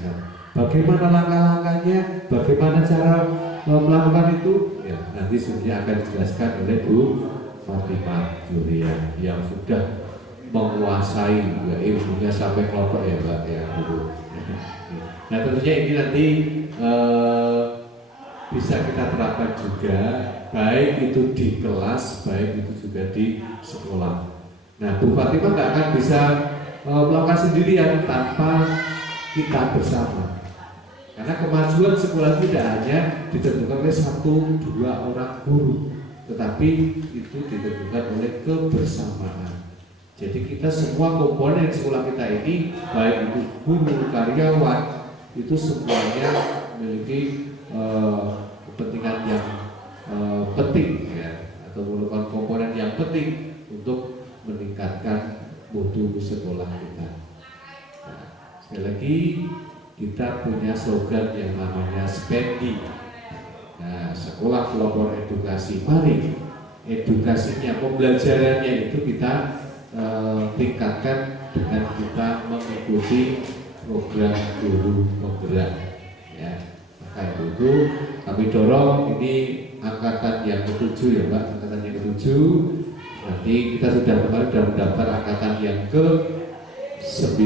jelaskan. Bagaimana langkah-langkahnya, bagaimana cara melakukan itu, ya nanti sebenarnya akan dijelaskan oleh Bu Fatimah Julia yang sudah menguasai ya, ilmunya sampai kelompok ya Mbak ya Bu. Nah tentunya ini nanti bisa kita terapkan juga, baik itu di kelas, baik itu juga di sekolah. Nah Bu Fatimah nggak akan bisa melakukan sendirian tanpa kita bersama. Karena kemajuan sekolah tidak hanya ditentukan oleh 1-2 orang guru, tetapi itu ditentukan oleh kebersamaan. Jadi kita semua komponen sekolah kita ini, baik itu guru, karyawan, itu semuanya memiliki kepentingan yang penting ya, atau merupakan komponen yang penting untuk meningkatkan mutu sekolah kita. Nah, sekali lagi kita punya slogan yang namanya SPENDI. Nah, sekolah pelopor edukasi. Mari edukasinya, pembelajarannya itu kita tingkatkan dengan kita mengikuti program guru penggerak. Ya, maka itu kami dorong ini angkatan yang ke-7 ya Mbak, angkatan yang ke-7. Nanti kita sudah mendaftar angkatan yang ke-9.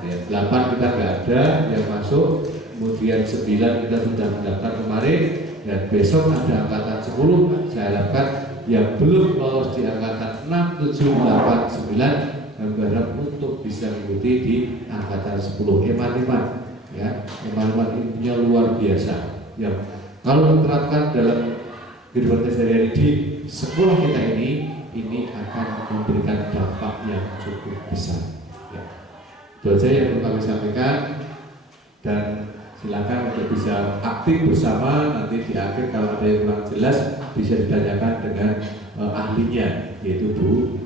Ya, 8 kita nggak ada yang masuk, kemudian 9 kita sudah mendaftar kemarin, dan besok ada angkatan 10. Saya harapkan yang belum lolos di angkatan 6, 7, 8, 9 kami berharap untuk bisa mengikuti di angkatan 10. Eman-eman ya, eman-eman ilmunya luar biasa ya. Kalau diterapkan dalam kehidupan sehari-hari di sekolah kita ini akan memberikan dampak yang cukup besar. Itu saja yang perlu kami sampaikan, dan silakan untuk bisa aktif bersama. Nanti di akhir kalau ada yang kurang jelas bisa ditanyakan dengan ahlinya, yaitu Bu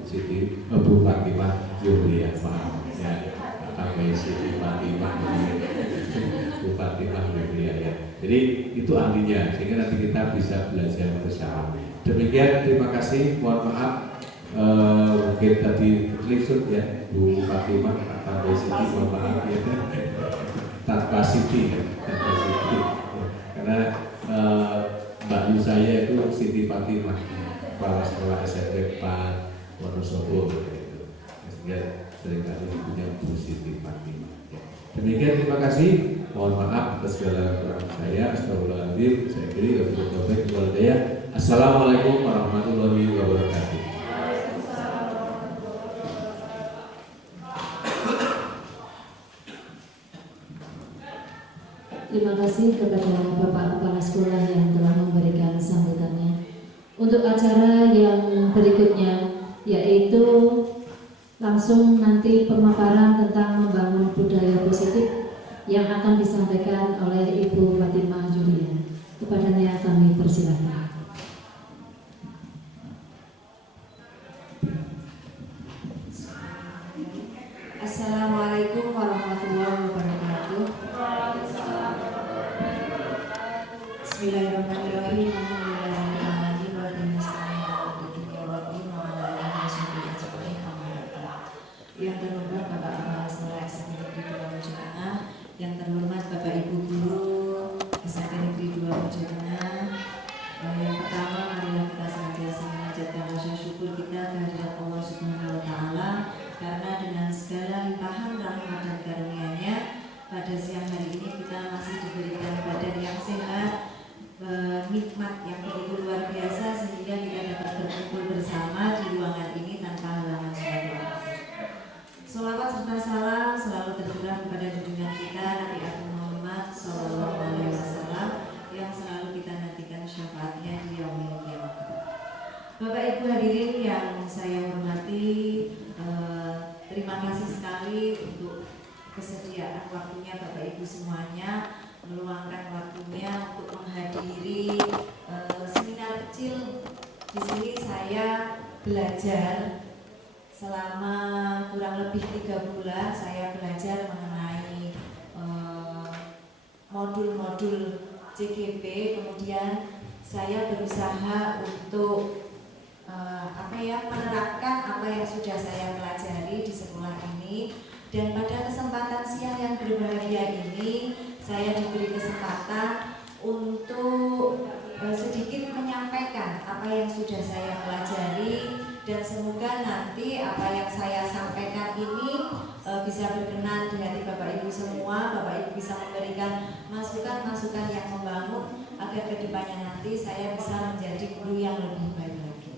Fatimah Julia. Maaf ya, kami Siti Fatimah Bu Fatimah Julia ya. Jadi itu ahlinya, sehingga nanti kita bisa belajar bersama. Demikian, terima kasih. Mohon maaf mungkin tadi terlihat ya Bu Fatimah atau Siti, mohon maaf ya, tanpa Siti karena Mbak Yu saya itu Siti Fatimah, kepala sekolah SMP Pak Wonosobo gitu. Sehingga seringkali punya Bu Siti Fatimah ya. Demikian, terima kasih. Mohon maaf atas segala kekurangan saya. Astagfirullahaladzim. Saya kiri Assalamualaikum warahmatullahi wabarakatuh. Terima kasih kepada Bapak Kepala Sekolah yang telah memberikan sambutannya. Untuk acara yang berikutnya, yaitu langsung nanti pemaparan tentang membangun budaya positif yang akan disampaikan oleh Ibu Fatimah Julia. Kepadanya kami persilakan. Assalamualaikum warahmatullahi wabarakatuh. Bismillahirrahmanirrahim. Yang terhormat Bapak Kepala Sekolah SMP Negeri 2 Mojokerto, yang terhormat Bapak Ibu Guru SMP Negeri 2 Mojokerto. Yang pertama, marilah kita senantiasa mengajarkan rasa syukur kita kehadirat Allah Subhanahu wa Ta'ala, karena dengan segala limpahan rahmat dan karunia-Nya pada siang hari ini kita masih diberikan badan yang sehat, nikmat yang begitu luar biasa, sehingga kita dapat berkumpul bersama di ruangan ini tanpa halangan suatu. Sholawat serta salam selalu tercurah kepada junjungan kita Nabi Agung Muhammad Sallallahu Alaihi Wasallam yang selalu kita nantikan syafaatnya di yaumil qiyamah. Bapak Ibu hadirin yang saya hormati, terima kasih sekali untuk kesediaan waktunya Bapak Ibu semuanya, meluangkan waktunya untuk menghadiri seminar kecil. Di sini saya belajar selama kurang lebih 3 bulan. Saya belajar mengenai modul-modul CGP, kemudian saya berusaha untuk menerapkan apa yang sudah saya pelajari di sekolah ini, Dan pada kesempatan siang yang berbahagia ini, saya diberi kesempatan untuk sedikit menyampaikan apa yang sudah saya pelajari, dan semoga nanti apa yang saya sampaikan ini bisa berkenan di hati Bapak Ibu semua. Bapak Ibu bisa memberikan masukan-masukan yang membangun agar kedepannya nanti saya bisa menjadi guru yang lebih baik lagi.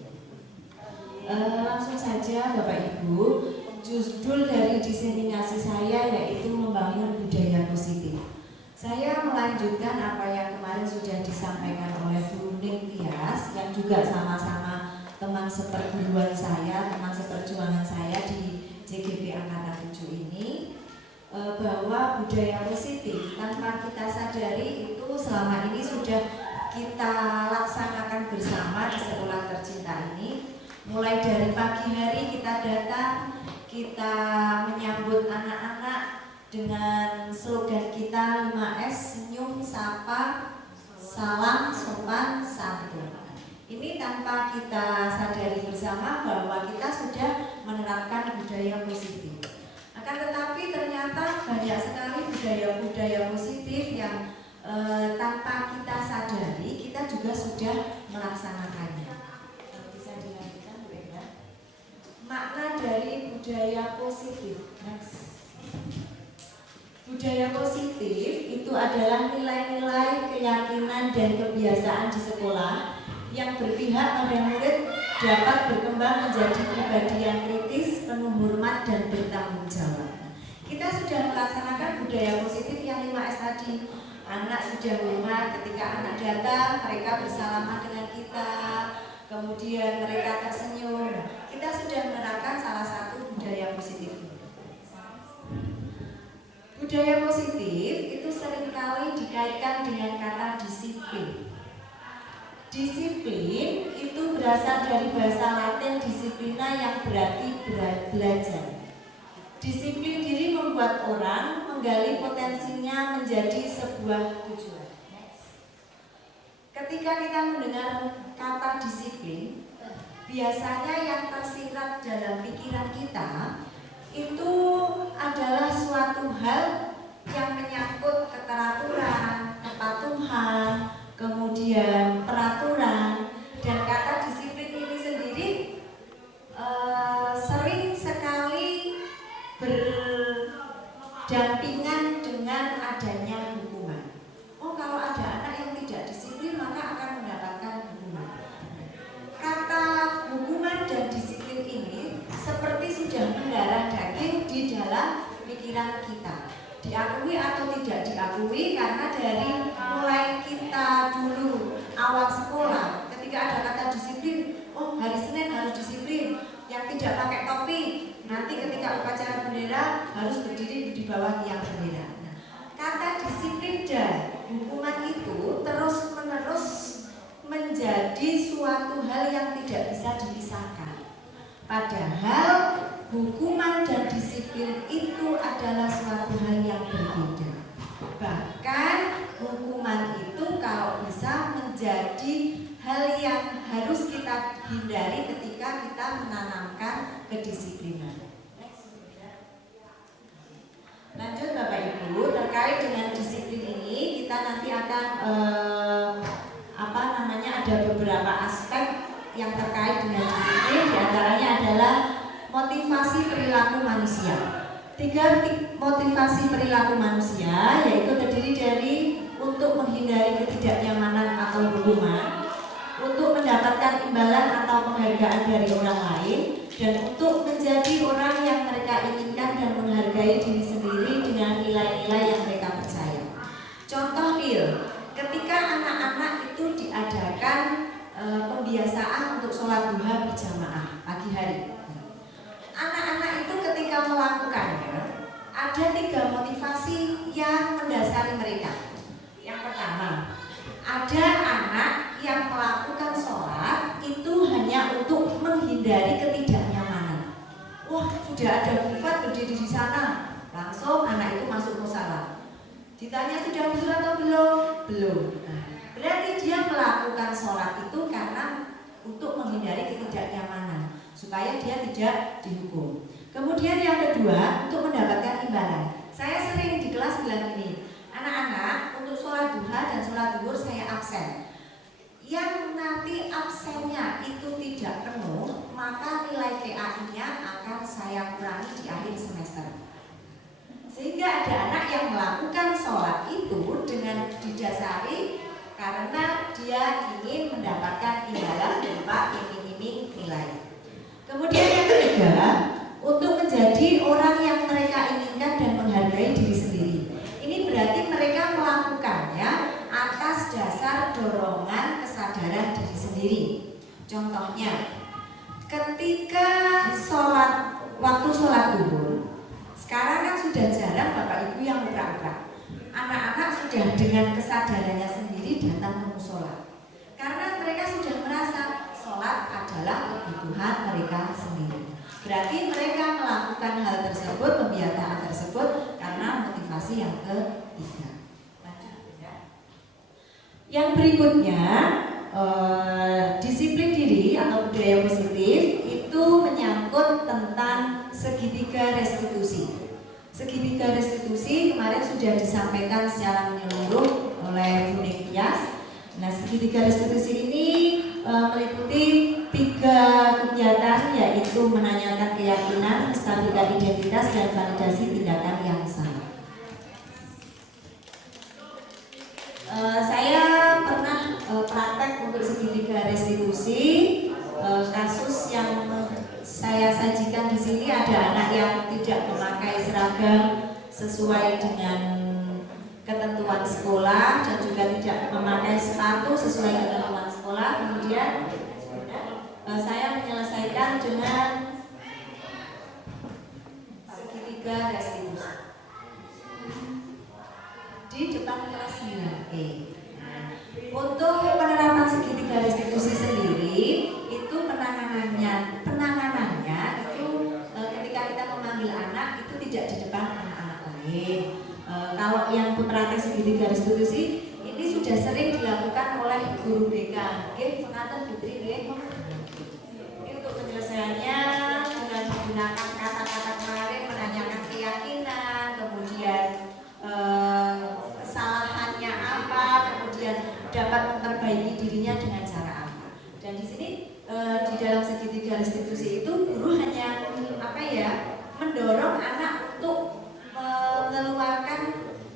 Langsung saja Bapak Ibu, judul dari diseminasi saya yaitu membangun budaya positif. Saya melanjutkan apa yang kemarin sudah disampaikan oleh Bu Ning Tias, yang juga sama-sama teman seperguruan saya, teman seperjuangan saya di JGB Angkatan 7 ini, bahwa budaya positif tanpa kita sadari itu selama ini sudah kita laksanakan bersama di sekolah tercinta ini. Mulai dari pagi hari kita datang, kita menyambut anak-anak dengan slogan kita 5S, senyum, sapa, salam, sopan, santun. Ini tanpa kita sadari bersama bahwa kita sudah menerapkan budaya positif. Akan tetapi ternyata banyak sekali budaya-budaya positif yang tanpa kita sadari kita juga sudah melaksanakannya. Bisa dilanjutkan Bu Enda? Makna dari budaya positif. Next. Budaya positif itu adalah nilai-nilai, keyakinan, dan kebiasaan di sekolah yang berpihak pada murid dapat berkembang menjadi pribadi yang kritis, penuh hormat, dan bertanggung jawab. Kita sudah melaksanakan budaya positif yang 5S tadi. Anak sudah hormat, ketika anak datang mereka bersalaman dengan kita, kemudian mereka tersenyum. Kita sudah menerapkan salah satu budaya positif. Budaya positif itu seringkali dikaitkan dengan kata disiplin. Disiplin itu berasal dari bahasa Latin disiplina yang berarti belajar. Disiplin diri membuat orang menggali potensinya menjadi sebuah tujuan. Ketika kita mendengar kata disiplin, biasanya yang tersirat dalam pikiran kita itu adalah suatu hal yang menyangkut keteraturan, kepatuhan, kemudian peraturan. Dan kata disiplin ini sendiri sering sekali berdampingan dengan adanya hukuman. Oh, kalau ada anak yang tidak disiplin maka akan mendapatkan hukuman. Kata hukuman dan disiplin ini seperti sudah mendarah daging di dalam pikiran kita. Diakui atau tidak diakui, karena dari mulai kita dulu awal sekolah ketika ada kata disiplin, oh hari Senin harus disiplin, yang tidak pakai topi nanti ketika upacara bendera harus berdiri di bawah tiang bendera. Nah, kata disiplin dan hukuman itu terus menerus menjadi suatu hal yang tidak bisa dipisahkan. Padahal hukuman dan disiplin itu adalah suatu hal yang berbeda. Bahkan hukuman itu kalau bisa menjadi hal yang harus kita hindari ketika kita menanamkan kedisiplinan. Lanjut Bapak Ibu, terkait dengan disiplin ini kita nanti akan ada beberapa aspek yang terkait dengan disiplin. Di antaranya adalah motivasi perilaku manusia. 3 motivasi perilaku manusia yaitu terdiri dari untuk menghindari ketidaknyamanan atau hukuman, untuk mendapatkan imbalan atau penghargaan dari orang lain, dan untuk menjadi orang yang mereka inginkan dan menghargai diri sendiri dengan nilai-nilai yang mereka percaya. Contoh real, ketika anak-anak itu diadakan pembiasaan untuk sholat duha berjamaah pagi hari, anak-anak itu ketika melakukannya ada 3 motivasi yang mendasari mereka. Yang pertama, ada anak yang melakukan sholat itu hanya untuk menghindari ketidaknyamanan. Wah, sudah ada bufat berdiri di sana, langsung anak itu masuk musala. Ditanya sudah buzur atau belum? Belum. Nah, berarti dia melakukan sholat itu karena untuk menghindari ketidaknyamanan, supaya dia tidak dihukum. Kemudian Kemudian yang kedua, untuk mendapatkan imbalan. Saya sering di kelas bilang ini, anak-anak untuk sholat duha dan sholat zuhur saya absen. Yang nanti absennya itu tidak penuh, maka nilai PAI-nya akan saya kurangi di akhir semester. Sehingga ada anak yang melakukan sholat itu dengan didasari karena dia ingin mendapatkan imbalan berupa iming-iming nilai. Kemudian yang ketiga, untuk menjadi orang yang mereka inginkan dan menghargai diri sendiri. Ini berarti mereka melakukannya atas dasar dorongan kesadaran diri sendiri. Contohnya, ketika waktu sholat zuhur, sekarang kan sudah jarang Bapak Ibu yang urak-urak. Anak-anak sudah dengan kesadarannya sendiri datang ke musola. Karena mereka sudah merasa sholat adalah kebutuhan mereka sendiri. Berarti mereka melakukan hal tersebut, kebiasaan tersebut karena motivasi yang ketiga. Yang berikutnya, disiplin diri atau budaya positif itu menyangkut tentang segitiga restitusi. Segitiga restitusi kemarin sudah disampaikan secara menyeluruh oleh Bu Nekias. Nah, segitiga restitusi ini meliputi 3 kegiatan, yaitu menanyakan keyakinan, menstabilkan identitas, dan validasi tindakan yang salah. Saya pernah praktek untuk segitiga restitusi. Kasus yang saya sajikan di sini ada anak yang tidak memakai seragam sesuai dengan ketentuan sekolah dan juga tidak memakai sepatu sesuai ketentuan sekolah. Kemudian saya menyelesaikan dengan segitiga restitusi di depan kelas 9E. Untuk penerapan segitiga restitusi sendiri itu penanganannya itu ketika kita memanggil anak itu tidak di depan anak-anak lain. Kalau yang praktek segitiga restitusi ini sudah sering dilakukan oleh guru BK. Pengantin Putri ini untuk penyelesaiannya dengan menggunakan kata-kata kemarin, menanyakan keyakinan, kemudian kesalahannya apa, kemudian dapat memperbaiki dirinya dengan cara apa. Dan di sini di dalam segitiga restitusi itu guru hanya mendorong anak untuk mengeluarkan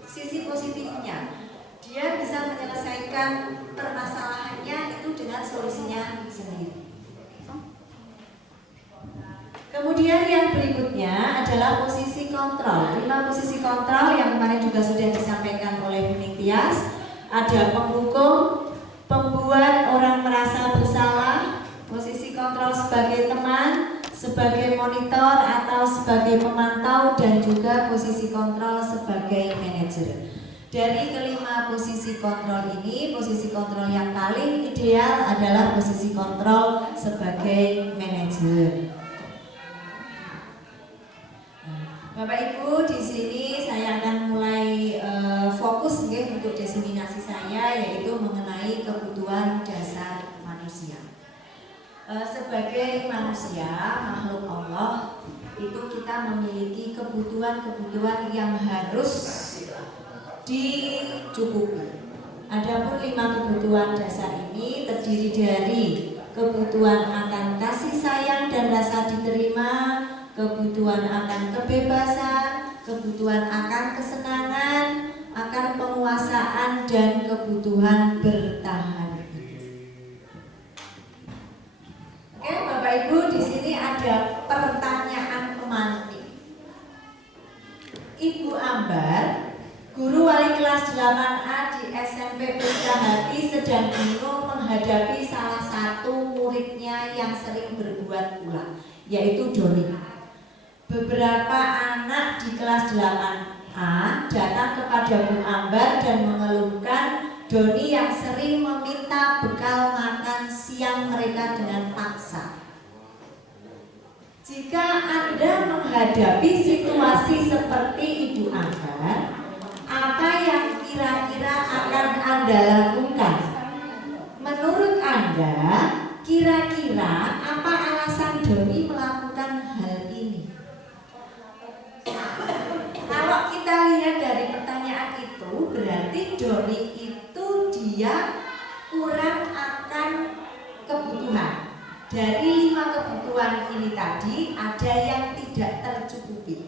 sisi positifnya. Dia bisa menyelesaikan permasalahannya itu dengan solusinya sendiri. Kemudian yang berikutnya adalah posisi kontrol. 5 posisi kontrol yang kemarin juga sudah disampaikan oleh Bu Ningtyas. Ada penghukum, pembuat orang merasa bersalah, posisi kontrol sebagai teman, sebagai monitor atau sebagai pemantau, dan juga posisi kontrol sebagai manajer. Dari kelima posisi kontrol ini, posisi kontrol yang paling ideal adalah posisi kontrol sebagai manajer. Bapak Ibu, di sini saya akan mulai fokus untuk diseminasi saya, yaitu mengenai kebutuhan dasar manusia. Sebagai manusia, makhluk Allah, itu kita memiliki kebutuhan-kebutuhan yang harus dicukupi. Adapun 5 kebutuhan dasar ini terdiri dari kebutuhan akan kasih sayang dan rasa diterima, kebutuhan akan kebebasan, kebutuhan akan kesenangan, akan penguasaan, dan kebutuhan bertahan. Oke, Bapak Ibu, di sini ada pertanyaan pemantik. Ibu Ambar, guru wali kelas 8A di SMP Pelita Hati, sedang bingung menghadapi salah satu muridnya yang sering berbuat ulah, yaitu Doni. Beberapa anak di kelas 8A datang kepada Bu Ambar dan mengeluhkan Doni yang sering meminta bekal makan siang mereka dengan paksa. Jika Anda menghadapi situasi seperti Ibu Ambar, apa yang kira-kira akan Anda lakukan? Menurut Anda, kira-kira apa alasan Doni melakukan hal ini? kebutuhan. Dari 5 kebutuhan ini tadi ada yang tidak tercukupi.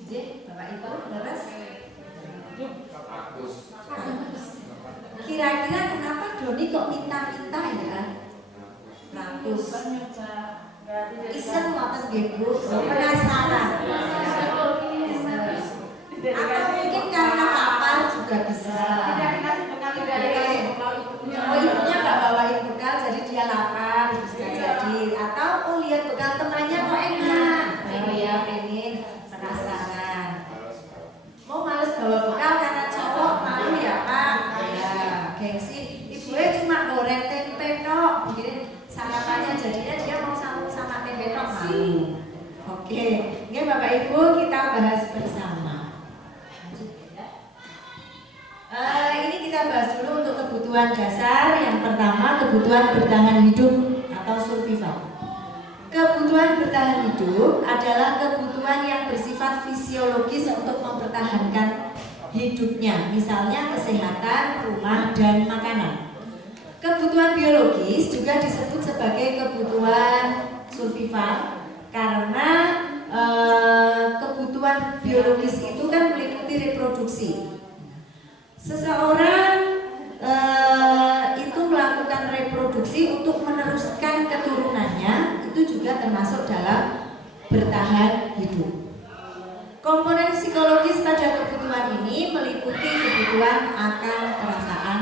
Jadi, Bapak Ibu, leres? Kira-kira kenapa Doni kok minta-minta ya? Rakus. Iseng ngoten nggih Bu, penasaran. Atau mungkin karena lapar juga bisa. Oh, ibunya nggak bawain bekal jadi dia lapar, bisa jadi. Atau oh lihat bekal temannya kok enak, oh ya pengen penasaran. Mau males bawa bekal karena cowok malu ya Pak? Ya, gengsi. Ibunya cuma goreng tempe tok, begini sarapannya jadinya dia mau sambung sama tempe tok malu. Oke, ini Bapak Ibu kita bahas bersama. Ini kita bahas dulu untuk kebutuhan dasar. Yang pertama kebutuhan bertahan hidup atau survival. Kebutuhan bertahan hidup adalah kebutuhan yang bersifat fisiologis untuk mempertahankan hidupnya, misalnya kesehatan, rumah, dan makanan. Kebutuhan biologis juga disebut sebagai kebutuhan survival karena kebutuhan biologis itu kan meliputi reproduksi. Seseorang itu melakukan reproduksi untuk meneruskan keturunannya, itu juga termasuk dalam bertahan hidup. Komponen psikologis pada kebutuhan ini meliputi kebutuhan akan perasaan.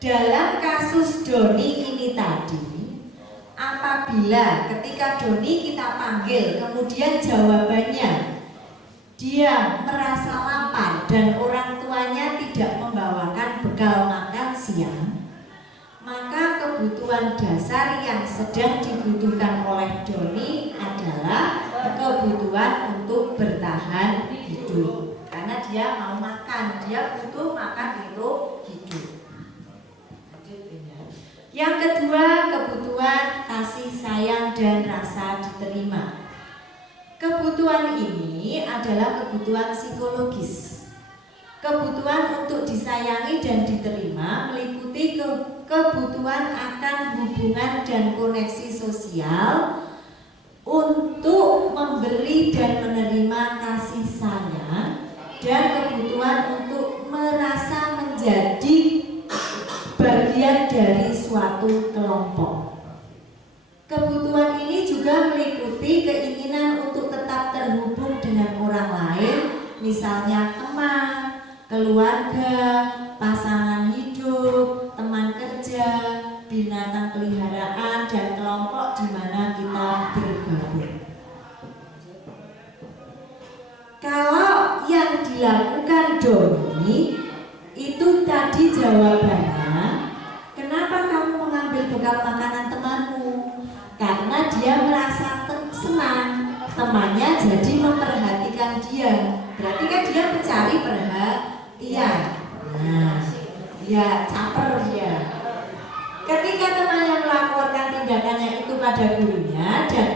Dalam kasus Doni ini tadi, apabila ketika Doni kita panggil kemudian jawabannya dia merasa lapar dan orang tuanya tidak membawakan bekal makan siang, maka kebutuhan dasar yang sedang dibutuhkan oleh Doni adalah kebutuhan untuk bertahan hidup. Karena dia mau makan, dia butuh makan untuk hidup. Yang kedua, kebutuhan kasih sayang dan rasa diterima. Kebutuhan ini adalah kebutuhan psikologis. Kebutuhan untuk disayangi dan diterima meliputi kebutuhan akan hubungan dan koneksi sosial untuk memberi dan menerima kasih sayang, dan kebutuhan untuk merasa menjadi bagian dari suatu kelompok. Kebutuhan ini juga meliputi keinginan untuk tetap terhubung dengan orang lain, misalnya teman, keluarga, pasangan hidup, teman kerja, binatang peliharaan, dan kelompok di mana kita bergabung. Kalau yang dilakukan Doni itu tadi jawabannya, kenapa kamu mengambil bekal makanan temanmu? Karena dia merasa senang, temannya jadi memperhatikan dia. Berarti kan dia mencari perhatian. Nah, ya caper dia. Ketika temannya melaporkan tindakannya itu pada gurunya dan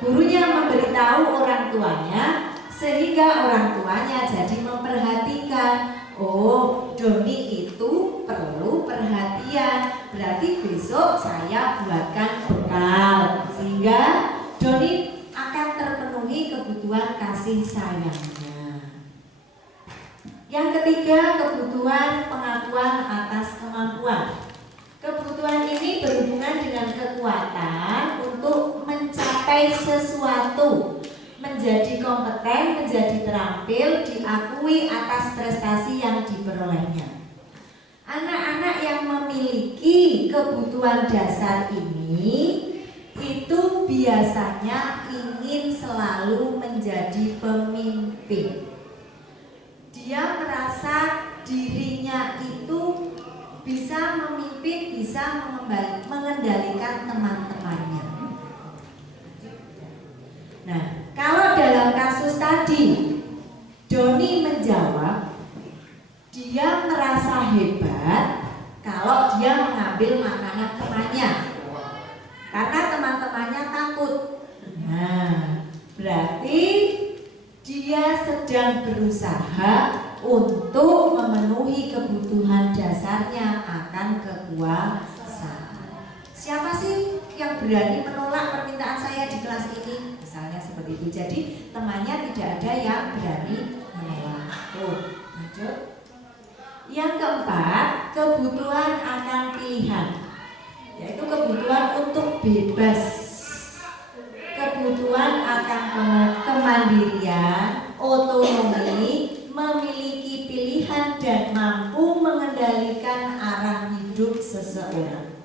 gurunya memberitahu orang tuanya, sehingga orang tuanya jadi memperhatikan. Oh, Doni itu perlu perhatian. Berarti besok saya buatkan bekal sehingga Doni akan terpenuhi kebutuhan kasih sayangnya. Yang ketiga, kebutuhan pengakuan atas kemampuan. Kebutuhan ini berhubungan dengan kekuatan untuk mencapai sesuatu, menjadi kompeten, menjadi terampil, diakui atas prestasi yang diperolehnya. Anak-anak yang memiliki kebutuhan dasar ini itu biasanya ingin selalu menjadi pemimpin. Dia merasa dirinya itu bisa memimpin, bisa mengendalikan teman-temannya. Nah, kalau dalam kasus tadi Doni menjawab, dia merasa hebat kalau dia mengambil makanan temannya karena teman-temannya takut. Nah, berarti dia sedang berusaha untuk memenuhi kebutuhan dasarnya akan kekuasaan. Siapa sih yang berani menolak permintaan saya di kelas ini? Misalnya seperti itu. Jadi temannya tidak ada yang berani menolak. Tuh, lanjut. Yang keempat, kebutuhan akan pilihan, yaitu kebutuhan untuk bebas, kebutuhan akan kemandirian, otonomi, memiliki pilihan dan mampu mengendalikan arah hidup seseorang.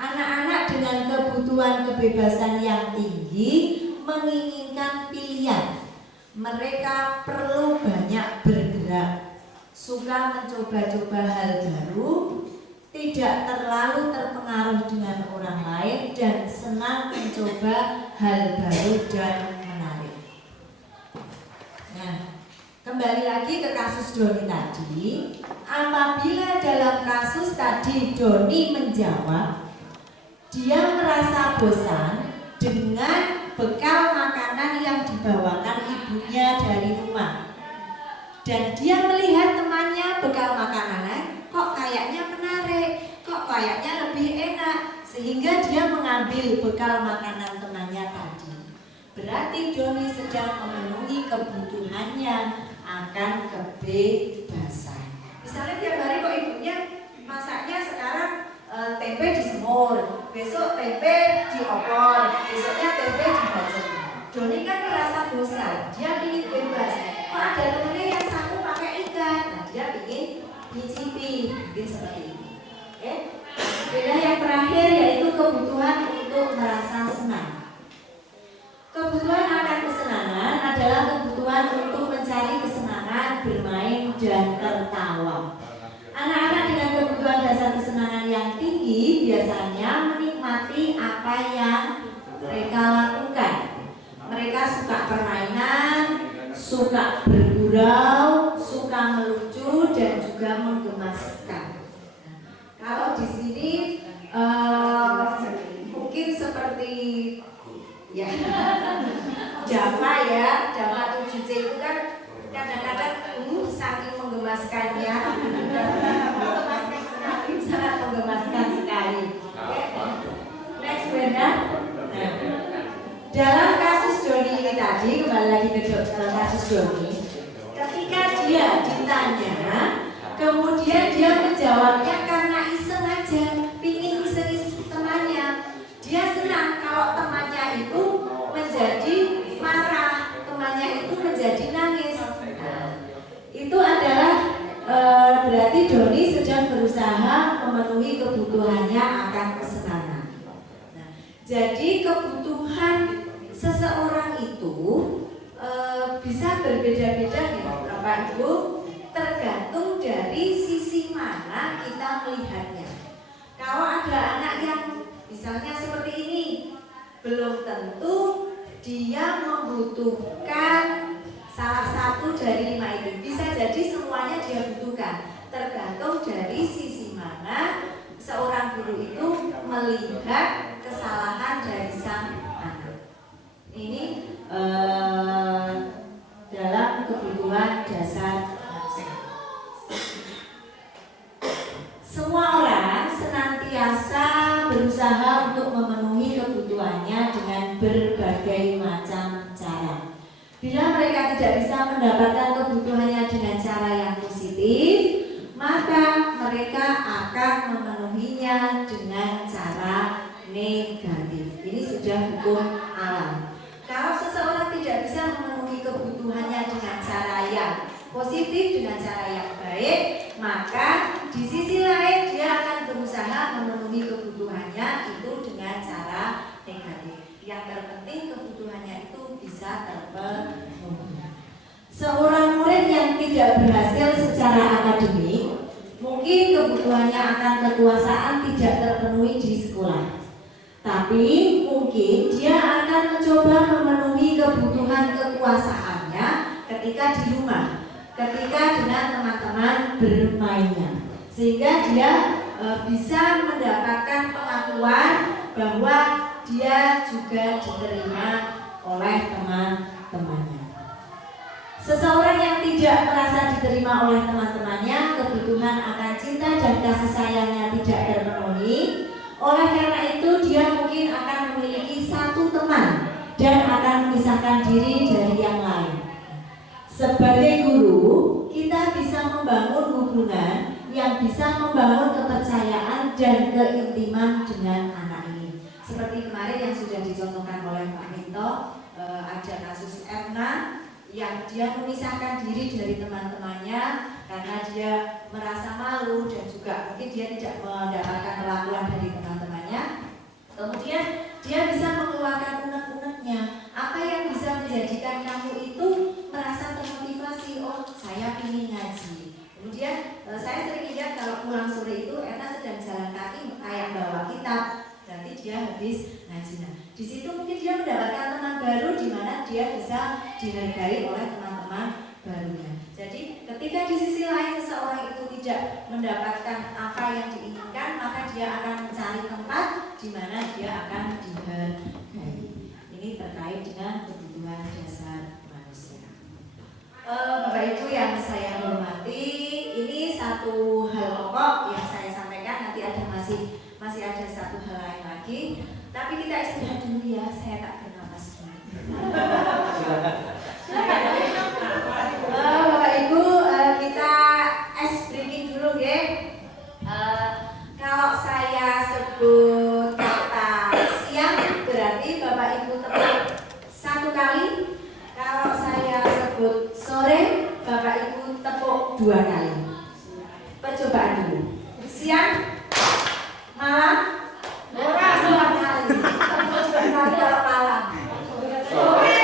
Anak-anak dengan kebutuhan kebebasan yang tinggi menginginkan pilihan. Mereka perlu banyak bergerak, suka mencoba-coba hal baru, tidak terlalu terpengaruh dengan orang lain, dan senang mencoba hal baru dan menarik. Nah, kembali lagi ke kasus Doni tadi. Apabila dalam kasus tadi Doni menjawab, dia merasa bosan dengan bekal makanan yang dibawakan ibunya dari rumah. Dan dia melihat temannya bekal makanannya kok kayaknya menarik, kok kayaknya lebih enak, sehingga dia mengambil bekal makanan temannya tadi. Berarti Doni sedang memenuhi kebutuhannya akan kebebasan. Misalnya tiap hari kok ibunya masaknya sekarang tempe disemur, besok tempe diopor, besoknya tempe dibacem. Doni kan merasa bosan, dia ingin bebas. Kok ada temennya yang sanggup pakai ikan, nah dia ingin nyicipi, mungkin seperti ini. Oke? Beda yang terakhir yaitu kebutuhan untuk merasa senang. Kebutuhan akan kesenangan adalah kebutuhan untuk mencari kesenangan, bermain, dan tertawa. Anak-anak dengan kebutuhan dasar kesenangan yang tinggi biasanya menikmati apa yang mereka lakukan. Mereka suka permainan, suka bergurau, suka melucu, dan juga menggemaskan. Kalau di sini mungkin seperti ya Java ya, Java 7C itu kan kadang-kadang saking menggemaskannya, sangat menggemaskan sekali. Next Brenda. Dalam kasus Doni ini tadi, kembali lagi ke kasus Doni, ketika dia ditanya, kemudian dia menjawabnya karena iseng aja, pingin iseng temannya. Dia senang kalau temannya itu menjadi marah, temannya itu menjadi nangis. Nah, itu adalah berarti Doni sedang berusaha memenuhi kebutuhannya akan kesenangan. Nah, jadi kebutuhan seseorang itu bisa berbeda-beda nih Bapak Ibu, tergantung dari sisi mana kita melihatnya. Kalau ada anak yang misalnya seperti ini, belum tentu dia membutuhkan salah satu dari 5 itu. Bisa jadi semuanya dia butuhkan, tergantung dari sisi mana seorang guru itu melihat kesalahan dari sang anak. Ini dalam kebutuhan dasar manusia. Semua orang senantiasa berusaha untuk memenuhi kebutuhannya dengan berbagai macam cara. Bila mereka tidak bisa mendapatkan kebutuhannya dengan cara yang positif, maka mereka akan memenuhinya dengan cara negatif. Ini sudah hukum alam. Kalau seseorang tidak bisa memenuhi kebutuhannya dengan cara yang positif, dengan cara yang baik, maka di sisi lain dia akan berusaha memenuhi kebutuhannya itu dengan cara negatif. Yang terpenting kebutuhannya itu bisa terpenuhi. Seorang murid yang tidak berhasil secara akademik, mungkin kebutuhannya akan kekuasaan tidak terpenuhi di sekolah. Tapi mungkin dia akan mencoba memenuhi kebutuhan kekuasaannya ketika di rumah, ketika dengan teman-teman bermainnya, sehingga dia bisa mendapatkan pengakuan bahwa dia juga diterima oleh teman-temannya. Seseorang yang tidak merasa diterima oleh teman-temannya, kebutuhan akan cinta dan kasih sayangnya tidak terpenuhi. Oleh karena itu, dia mungkin akan memiliki satu teman dan akan memisahkan diri dari yang lain. Sebagai guru, kita bisa membangun hubungan yang bisa membangun kepercayaan dan keintiman dengan anak ini. Seperti kemarin yang sudah dicontohkan oleh Pak Minto, ada kasus Erna yang dia memisahkan diri dari teman-temannya karena dia merasa malu dan juga mungkin dia tidak mendapatkan perlakuan dari teman-temannya. Kemudian dia bisa mengeluarkan unek-uneknya. Apa yang bisa menjadikan kamu itu merasa termotivasi? Oh, saya ingin ngaji. Kemudian saya sering lihat kalau pulang sore itu Erna sedang jalan kaki kayak bawa kitab. Berarti dia habis ngaji. Nah, di situ mungkin dia mendapatkan teman baru di mana dia bisa dihargai oleh teman-teman barunya. Jadi ketika di sisi lain seseorang itu tidak mendapatkan apa yang diinginkan, maka dia akan mencari tempat di mana dia akan dihargai. Ini terkait dengan kebutuhan dasar manusia. Bapak Ibu yang saya hormati, ini satu hal pokok yang saya sampaikan. Nanti ada masih ada satu hal lain lagi. Tapi kita istirahat dulu ya, saya tak bernapas dulu. Bapak Ibu, kita ice breaking dulu ya. Kalau saya sebut kata siang, berarti Bapak Ibu tepuk satu kali. Kalau saya sebut sore, Bapak Ibu tepuk 2 kali. Percobaan dulu. Siang, malam, orang 2 kali. Percobaan kalau malam. Sore.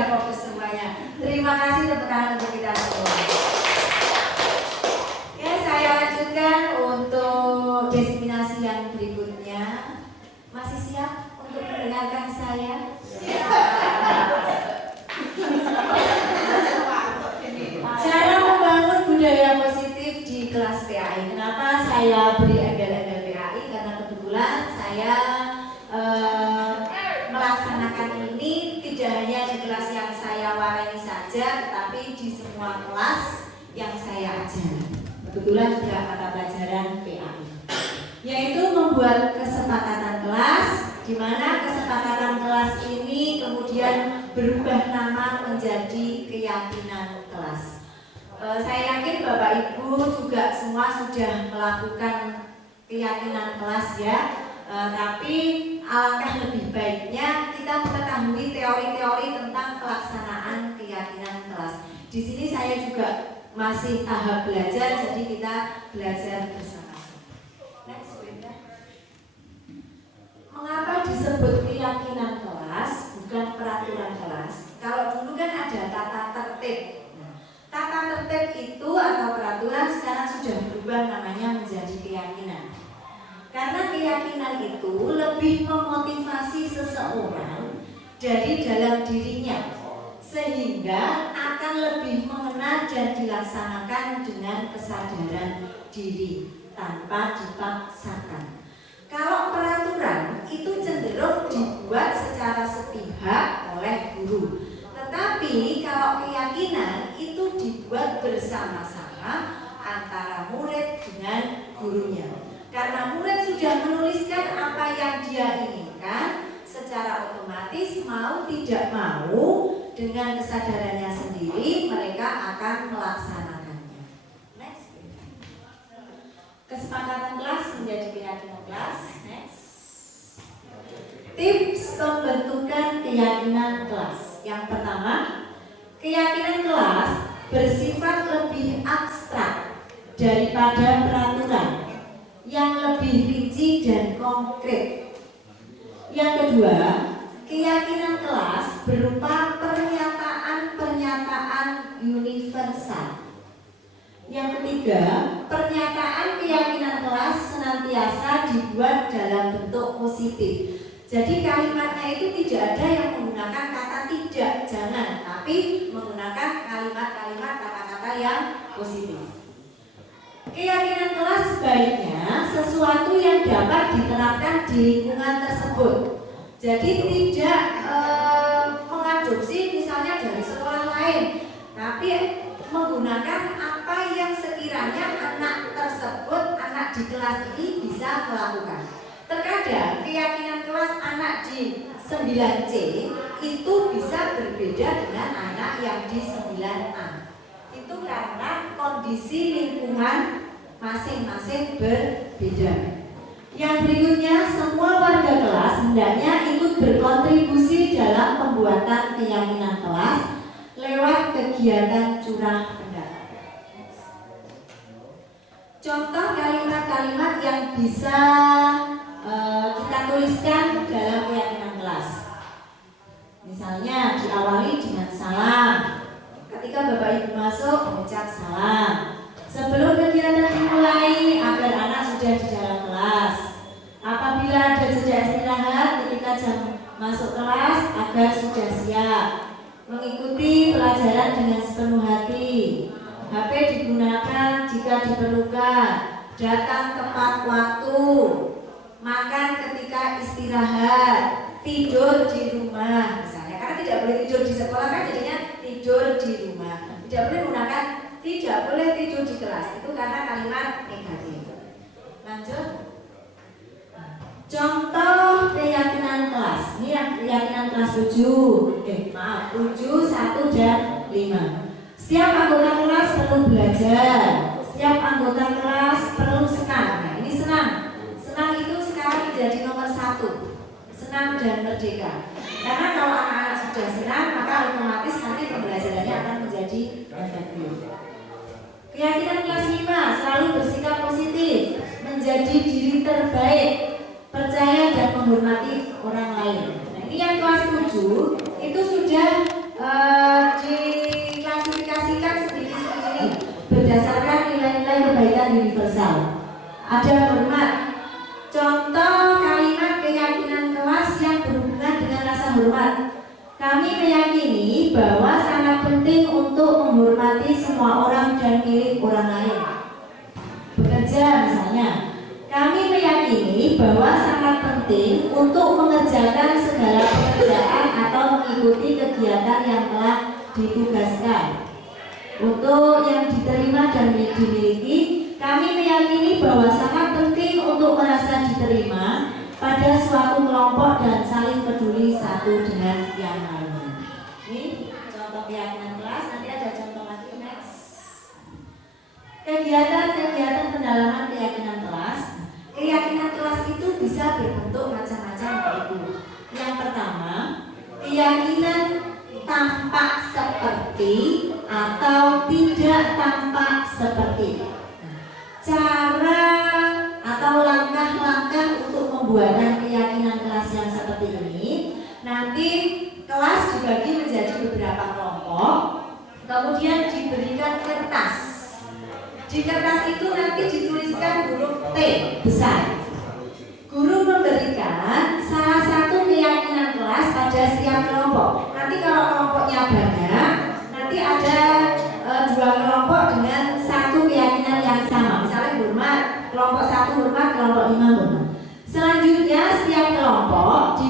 Fokus semuanya. Terima kasih tepuk tangan untuk kita semua. Oke, saya lanjutkan untuk diseminasi yang berikutnya. Masih siap untuk mendengarkan saya? Cara membangun budaya positif di kelas PAI. Kenapa saya beri embel-embel PAI? Karena kebetulan saya melaksanakan ini tidak hanya di kelas yang saya warani saja, tetapi di semua kelas yang saya ajar. Kebetulan juga mata pelajaran PAI, yaitu membuat kesepakatan kelas, di mana kesepakatan kelas ini kemudian berubah nama menjadi keyakinan kelas. Saya yakin Bapak Ibu juga semua sudah melakukan keyakinan kelas ya. Tapi alangkah lebih baiknya kita mengetahui teori-teori tentang pelaksanaan keyakinan kelas. Di sini saya juga masih tahap belajar, jadi kita belajar bersama-sama. Next, mengapa disebut keyakinan kelas bukan peraturan kelas? Kalau dulu kan ada tata tertib. Tata tertib itu atau peraturan sekarang sudah berubah namanya menjadi keyakinan. Karena keyakinan itu lebih memotivasi seseorang dari dalam dirinya, sehingga akan lebih mengena dan dilaksanakan dengan kesadaran diri tanpa dipaksakan. Kalau peraturan itu cenderung dibuat secara sepihak oleh guru, tetapi kalau keyakinan itu dibuat bersama-sama antara murid dengan gurunya. Karena murid sudah menuliskan apa yang dia inginkan, secara otomatis mau tidak mau dengan kesadarannya sendiri mereka akan melaksanakannya. Next. Kesepakatan kelas menjadi keyakinan kelas. Next. Tips pembentukan keyakinan kelas. Yang pertama, keyakinan kelas bersifat lebih abstrak daripada peraturan yang lebih rinci dan konkret. Yang kedua, keyakinan kelas berupa pernyataan-pernyataan universal. Yang ketiga, pernyataan keyakinan kelas senantiasa dibuat dalam bentuk positif. Jadi kalimatnya itu tidak ada yang menggunakan kata tidak, jangan, tapi menggunakan kalimat-kalimat kata-kata yang positif. Keyakinan kelas sebaiknya sesuatu yang dapat diterapkan di lingkungan tersebut. Jadi tidak mengadopsi misalnya dari sekolah lain, tapi menggunakan apa yang sekiranya anak tersebut, anak di kelas ini bisa melakukan. Terkadang keyakinan kelas anak di 9C itu bisa berbeda dengan anak yang di 9A. Itu karena kondisi lingkungan masing-masing berbeda. Yang berikutnya, semua warga kelas hendaknya ikut berkontribusi dalam pembuatan keyakinan kelas lewat kegiatan curah pendapat. Contoh kalimat-kalimat yang bisa kita tuliskan dalam keyakinan kelas. Misalnya diawali dengan salam. Ketika Bapak Ibu masuk mengucap salam. Sebelum kegiatan dimulai agar anak sudah di dalam kelas. Apabila ada jeda istirahat ketika jam masuk kelas agar sudah siap. Mengikuti pelajaran dengan sepenuh hati. HP digunakan jika diperlukan. Datang tepat waktu. Makan ketika istirahat, tidur di rumah misalnya, karena tidak boleh tidur di sekolah kan jadinya tidur di rumah. Tidak boleh menggunakan tidak boleh tidur di kelas, itu karena kalimat negatif. Lanjut. Contoh keyakinan kelas. Ini yang keyakinan kelas 7. 7, 1 dan 5. Setiap anggota kelas perlu belajar. Setiap anggota kelas perlu senang. Nah, ini senang. Senang itu sekarang menjadi nomor 1. Senang dan merdeka. Karena kalau anak-anak sudah senang, maka otomatis nanti pembelajarannya akan menjadi efektif. Keyakinan kelas 5, selalu bersikap positif, menjadi diri terbaik, percaya dan menghormati orang lain. Nah, ini yang kelas 7 itu sudah diklasifikasikan sendiri-sendiri berdasarkan nilai-nilai kebaikan universal. Ada hormat. Contoh kalimat keyakinan kelas yang berhubungan dengan rasa hormat. Kami meyakini bahwa sangat penting untuk menghormati semua orang dan milik orang lain. Bekerja misalnya, kami meyakini bahwa sangat penting untuk mengerjakan segala pekerjaan atau mengikuti kegiatan yang telah ditugaskan. Untuk yang diterima dan dimiliki, kami meyakini bahwa sangat penting untuk merasa diterima pada suatu kelompok dan saling peduli satu dengan yang lain. Ini contoh keyakinan kelas. Nanti ada contoh lagi next. Kegiatan-kegiatan pendalaman keyakinan kelas. Keyakinan kelas itu bisa berbentuk macam-macam begitu. Yang pertama, keyakinan tampak seperti atau tidak tampak seperti. Cara atau langkah-langkah untuk pembuatan keyakinan kelas yang seperti ini, nanti kelas dibagi menjadi beberapa kelompok, kemudian diberikan kertas. Di kertas itu nanti dituliskan huruf T besar. Guru memberikan salah satu keyakinan kelas pada setiap kelompok. Nanti kalau kelompoknya banyak, nanti ada 2 kelompok dengan satu keyakinan yang sama. Misalnya hormat, kelompok 1 hormat, kelompok 5 hormat. Selanjutnya setiap kelompok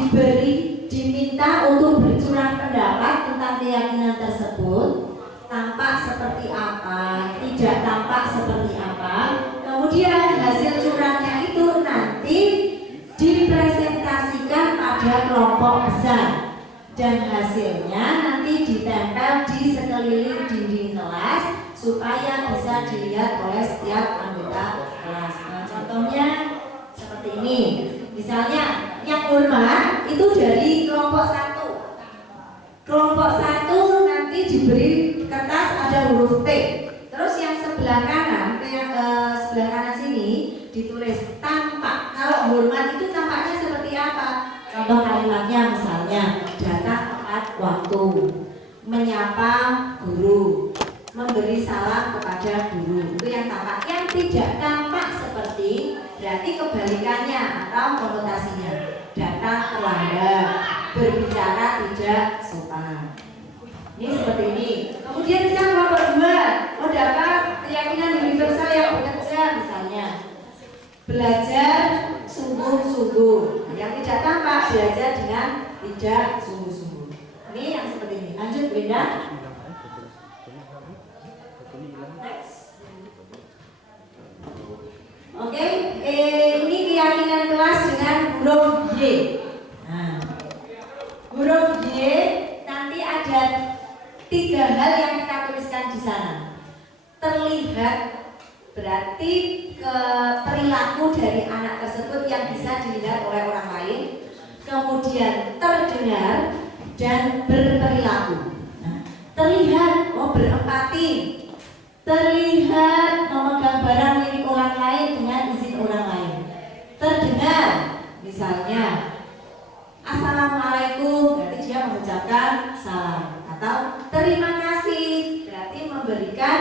diminta untuk bercurah pendapat tentang keyakinan tersebut. Tampak seperti apa, tidak tampak seperti apa. Kemudian hasil curahnya itu nanti dipresentasikan pada kelompok besar. Dan hasilnya nanti ditempel di sekeliling dinding kelas supaya bisa dilihat oleh setiap anggota kelas. Nah, contohnya seperti ini. Misalnya yang hormat itu dari kelompok 1. Kelompok 1 nanti diberi kertas ada huruf T. Terus yang sebelah kanan, sebelah kanan sini ditulis tampak. Kalau hormat itu tampaknya seperti apa? Contoh kalimatnya misalnya datang tepat waktu, menyapa guru, memberi salam kepada guru. Itu yang tampak. Yang tidak tampak seperti berarti kebalikannya atau konotasinya. Datang terlambat, berbicara tidak sopan. Ini seperti ini. Kemudian bisa kelompok 2. Dapat keyakinan universal yang bekerja misalnya. Belajar sungguh-sungguh. Yang tidak tampak belajar dengan tidak sungguh-sungguh. Ini yang seperti ini. Lanjut Brenda. Oke, ini keyakinan kelas dengan huruf Y. Nah, huruf Y nanti ada 3 hal yang kita tuliskan di sana. Terlihat berarti perilaku dari anak tersebut yang bisa dilihat oleh orang lain. Kemudian terdengar dan berperilaku. Nah, terlihat, berempati. Terlihat memegang barang milik orang lain dengan izin orang lain. Terdengar, misalnya Assalamualaikum, berarti dia mengucapkan salam. Atau terima kasih, berarti memberikan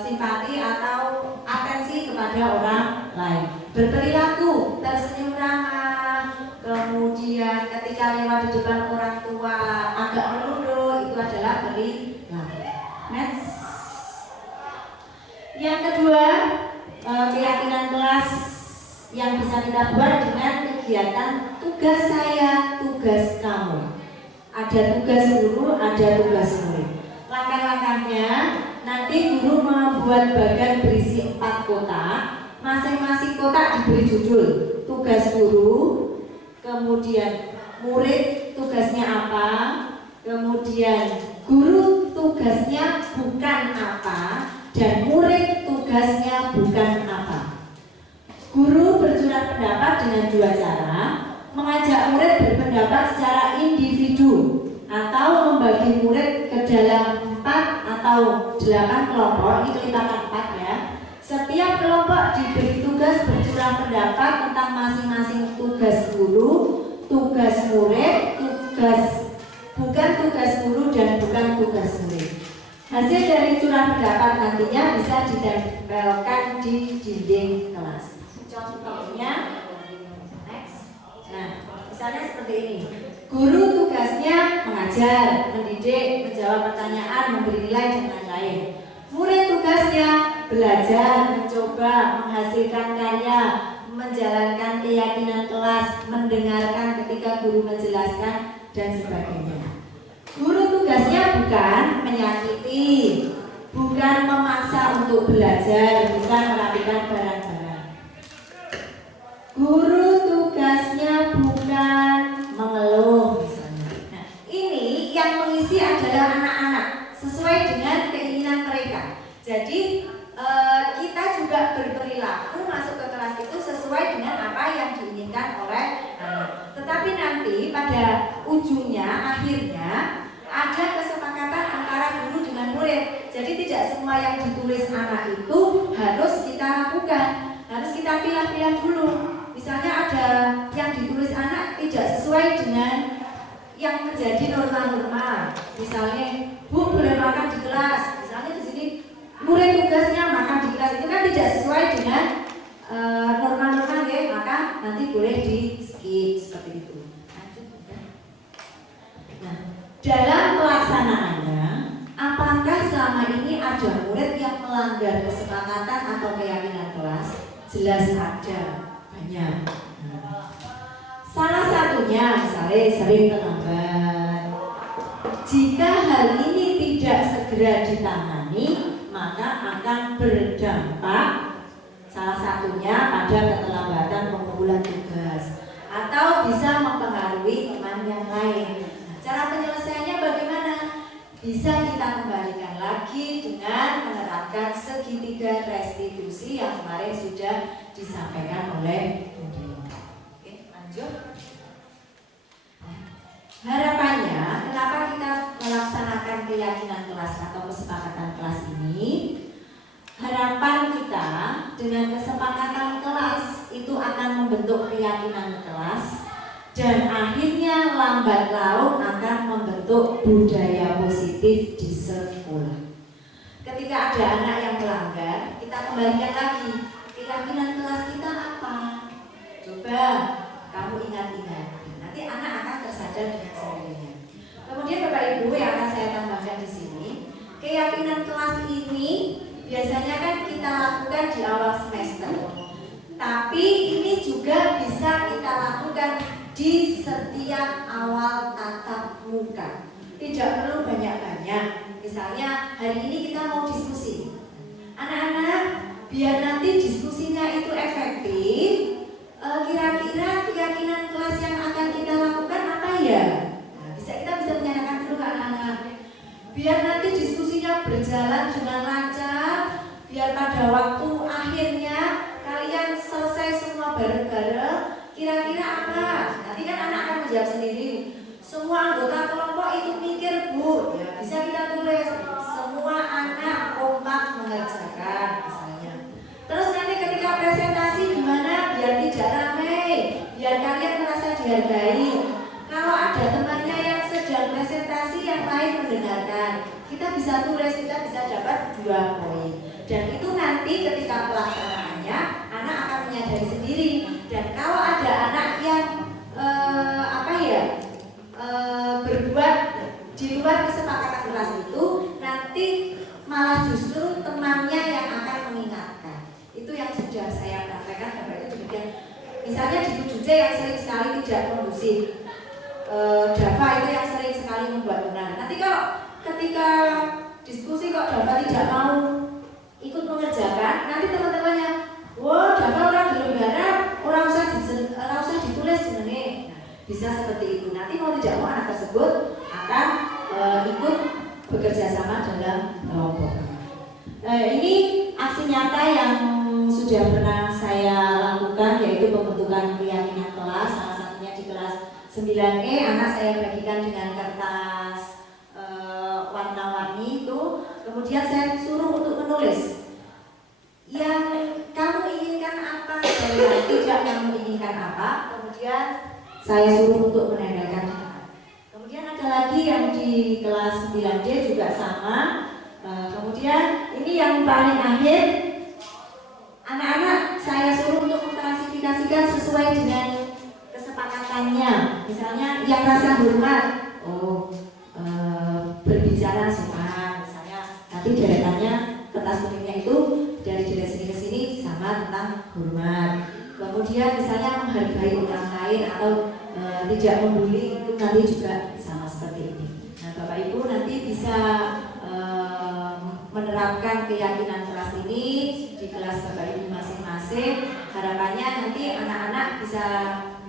simpati atau atensi kepada orang lain. Berperilaku, tersenyum ramah. Kemudian ketika lewat di depan orang tua agak menunduk, itu adalah perilaku. Next. Yang kedua, keyakinan kelas yang bisa kita buat dengan kegiatan tugas saya, tugas kamu. Ada tugas guru, ada tugas murid. Langkah-langkahnya, nanti guru membuat bagan berisi 4 kotak. Masing-masing kotak diberi judul. Tugas guru, kemudian murid tugasnya apa, kemudian guru tugasnya bukan apa, dan murid tugasnya bukan apa. Guru bersurat pendapat dengan 2 cara, mengajak murid berpendapat secara individu atau membagi murid ke dalam 4 atau 8 kelompok. Ini kelipatan 4 ya. Setiap kelompok diberi tugas bercurah pendapat tentang masing-masing tugas guru, tugas murid, bukan tugas guru dan bukan tugas murid. Hasil dari curah pendapat nantinya bisa ditempelkan di dinding kelas. Contohnya, next. Nah, misalnya seperti ini. Guru tugasnya mengajar, mendidik, menjawab pertanyaan, memberi nilai dan lain-lain. Murid tugasnya belajar, mencoba, menghasilkan karya, menjalankan keyakinan kelas, mendengarkan ketika guru menjelaskan dan sebagainya. Guru tugasnya bukan menyakiti, bukan memaksa untuk belajar, bukan merapikan barang-barang. Guru tugasnya bukan mengeluh misalnya. Nah, ini yang mengisi adalah anak-anak sesuai dengan keinginan mereka. Jadi kita juga berperilaku masuk ke kelas itu sesuai dengan apa yang diinginkan oleh anak. Tetapi nanti pada ujungnya, akhirnya ada kesepakatan antara guru dengan murid. Jadi tidak semua yang ditulis anak itu harus kita lakukan. Harus kita pilih-pilih dulu. Misalnya ada yang ditulis anak tidak sesuai dengan yang menjadi norma-norma. Misalnya, Bu boleh makan di kelas. Misalnya di sini murid tugasnya makan di kelas, itu kan tidak sesuai dengan norma-norma ya, maka nanti boleh di skip seperti itu. Nah, dalam pelaksanaannya, apakah selama ini ada murid yang melanggar kesepakatan atau keyakinan kelas? Jelas ada, banyak. Salah satunya misalnya sering terlambat. Jika hal ini tidak segera ditangani, maka akan berdampak salah satunya pada keterlambatan pengumpulan tugas atau bisa mempengaruhi teman yang lain. Nah, cara penyelesaiannya bagaimana? Bisa kita kembalikan lagi dengan menerapkan segitiga restitusi yang kemarin sudah disampaikan oleh Budi. Oke, lanjut. Harapannya, kenapa kita melaksanakan keyakinan kelas atau kesepakatan kelas ini? Harapan kita dengan kesepakatan kelas itu akan membentuk keyakinan kelas dan akhirnya lambat laun akan membentuk budaya positif di sekolah. ketika ada anak yang melanggar, kita kembalikan lagi keyakinan kelas kita apa. Coba kamu ingat-ingat, nanti anak akan tersadar dengan sendirinya. Kemudian Bapak Ibu yang akan saya tambahkan di sini, keyakinan kelas ini biasanya kan kita lakukan di awal semester, tapi ini juga bisa kita lakukan di setiap awal tatap muka. Tidak perlu banyak-banyak. Misalnya hari ini kita mau diskusi. Anak-anak, biar nanti diskusinya itu efektif, kira-kira keyakinan kelas yang akan kita lakukan apa ya? Nah, kita bisa menyanyikan dulu ke anak-anak. Biar nanti diskusinya berjalan dengan lancar, biar pada waktu akhirnya kalian selesai semua bareng-bareng. Kira-kira apa? Nanti kan anak akan menjawab sendiri. Semua anggota kelompok itu mikir, Bu. Ya, bisa kita tulis semua anak kompak mengerjakan misalnya. Terus nanti ketika presentasi gimana? Biar tidak ramai, biar kalian merasa dihargai. Kalau ada temannya yang sedang presentasi, yang lain mendengarkan, kita bisa tulis, kita bisa dapat 2 poin. Dan itu nanti ketika pelaksanaannya, anak akan menyadari sendiri. Dan kalau ada anak yang berbuat di luar kesepakatan kelas itu, nanti malah justru temannya yang akan mengingatkan. Itu yang sudah saya praktekkan Bapak itu demikian. Misalnya di 7C yang sering sekali tidak kondusif, Dava itu yang sering sekali membuat benar. Nanti kalau ketika diskusi kok Dava tidak mau ikut mengerjakan, nanti teman-temannya, wah Dava orang belum garap, orang usah ditulis sebenarnya. Bisa seperti itu. Nanti mau tidak mau anak tersebut akan ikut bekerja sama dalam kelompok. Ini aksi nyata yang sudah pernah saya lakukan, yaitu pembentukan keyakinan kelas. Salah satunya di kelas 9E, anak saya bagikan dengan kertas warna-warni itu. Kemudian saya suruh untuk menulis yang kamu inginkan apa dan yang tidak kamu inginkan apa. Kemudian saya suruh untuk menempelkan. Kemudian ada lagi yang di kelas 9D juga sama. Kemudian ini yang paling akhir, anak-anak saya suruh untuk mengklasifikasikan sesuai dengan kesepakatannya. Misalnya yang rasa hormat, berbicara sopan. Misalnya nanti deretannya kertas kuningnya itu dari deret sini ke sini sama tentang hormat. Kemudian misalnya menghargai orang lain atau tidak membuli, itu nanti juga sama seperti ini. Nah Bapak Ibu nanti bisa menerapkan keyakinan kelas ini di kelas Bapak Ibu masing-masing. Harapannya nanti anak-anak bisa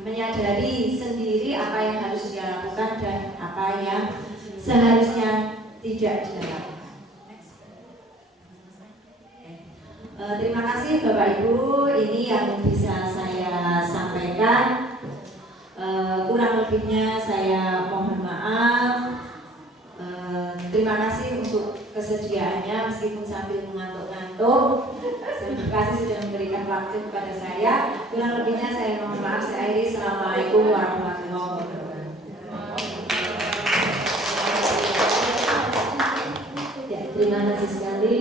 menyadari sendiri apa yang harus dia lakukan dan apa yang seharusnya tidak dilakukan. Terima kasih Bapak Ibu, ini yang bisa saya sampaikan. Kurang lebihnya saya mohon maaf. Terima kasih untuk kesediaannya meskipun sambil mengantuk-ngantuk. Terima kasih sudah memberikan waktu kepada saya. Kurang lebihnya saya mohon maaf. Saya akhiri. Assalamualaikum warahmatullahi wabarakatuh. Ya, terima kasih sekali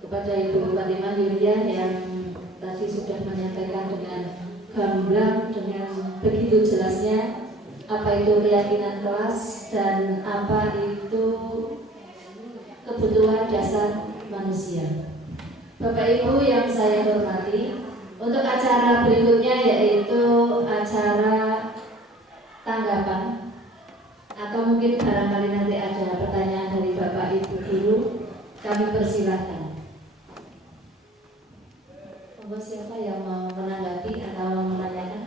kepada Ibu Fatimah Yulia yang tadi sudah menyampaikan dengan gamblang, dengan begitu jelasnya apa itu keyakinan kelas dan apa itu kebutuhan dasar manusia. Bapak Ibu yang saya hormati, untuk acara berikutnya yaitu acara tanggapan atau mungkin barangkali nanti ada pertanyaan dari Bapak Ibu guru, kami persilahkan. Siapa yang mau menanggapi atau menanyakan?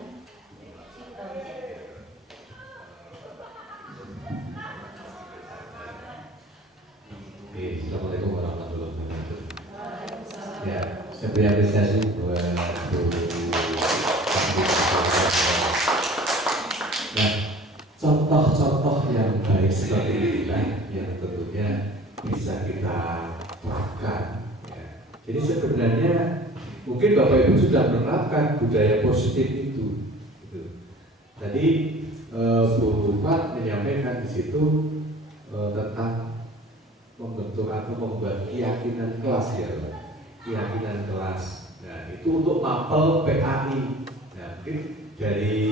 Assalamualaikum warahmatullahi wabarakatuh. Ya, saya beri apresiasi buat nah, contoh-contoh yang baik seperti inilah yang tentunya bisa kita terapkan. Ya. Jadi sebenarnya mungkin Bapak Ibu sudah menerapkan budaya positif itu. Tadi Bu Fat menyampaikan di situ tentang membentuk atau membuat keyakinan kelas ya, keyakinan kelas. Nah itu untuk mapel PAI. Nah mungkin dari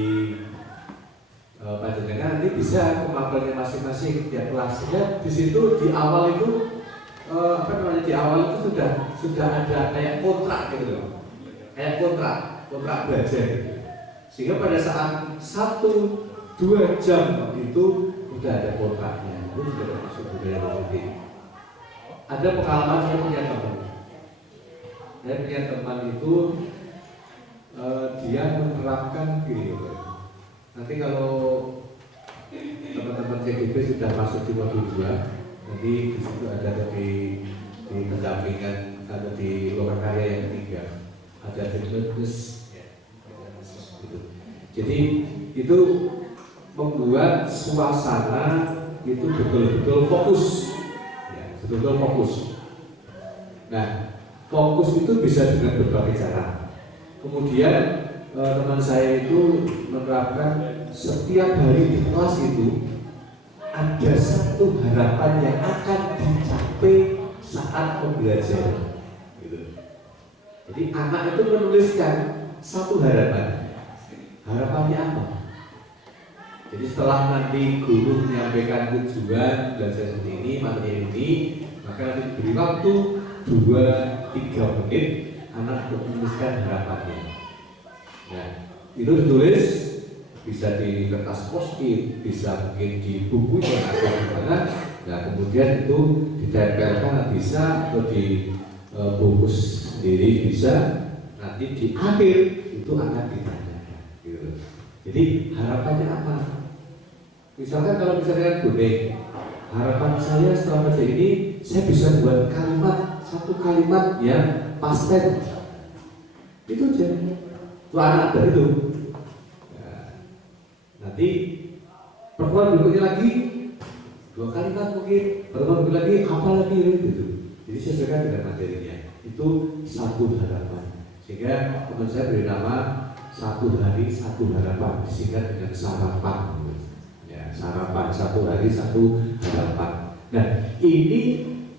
panjenengan nanti bisa ke mapelnya masing-masing tiap kelas. Ya di situ di awal itu di awal itu sudah ada kayak kontrak gitu loh, kayak kontrak belajar gitu. Sehingga pada saat 1-2 jam itu sudah ada kontraknya, itu sudah termasuk budaya politik. Ada pengalaman saya punya teman itu dia menerapkan gini. Nanti kalau teman-teman CDP sudah masuk di modul 2, nanti di situ ada di pendampingan atau di loka karya yang ketiga ada business ya, gitu. Jadi itu membuat suasana itu betul-betul fokus ya, betul-betul fokus. Nah fokus itu bisa dengan berbagai cara. Kemudian teman saya itu menerapkan setiap hari di kelas itu ada satu harapan yang akan dicapai saat pembelajaran gitu. Jadi anak itu menuliskan satu harapan. Harapannya apa? Jadi setelah nanti guru menyampaikan tujuan belajar seperti ini, materi ini, maka nanti diberi waktu 2-3 menit anak untuk menuliskan harapannya. Nah, itu ditulis bisa di kertas post-it, bisa mungkin di buku yang ada di mana. Nah, kemudian itu ditempelkan bisa atau di bungkus sendiri bisa. Nanti di akhir itu akan ditanyakan. Gitu. Jadi harapannya apa? Misalkan kalau misalnya bonek, harapan saya setelah baca ini saya bisa buat satu kalimat yang past tense. Itu aja. Itu anak dari itu. Nanti pertemuan berikutnya lagi 2 kalimat mungkin, pertemuan berikutnya lagi apa lagi gitu. Jadi sesuaikan dengan materinya. Itu satu harapan. Sehingga teman saya beri nama 1 hari 1 harapan, disingkat dengan sarapan. Ya, sarapan 1 hari 1 harapan. Nah ini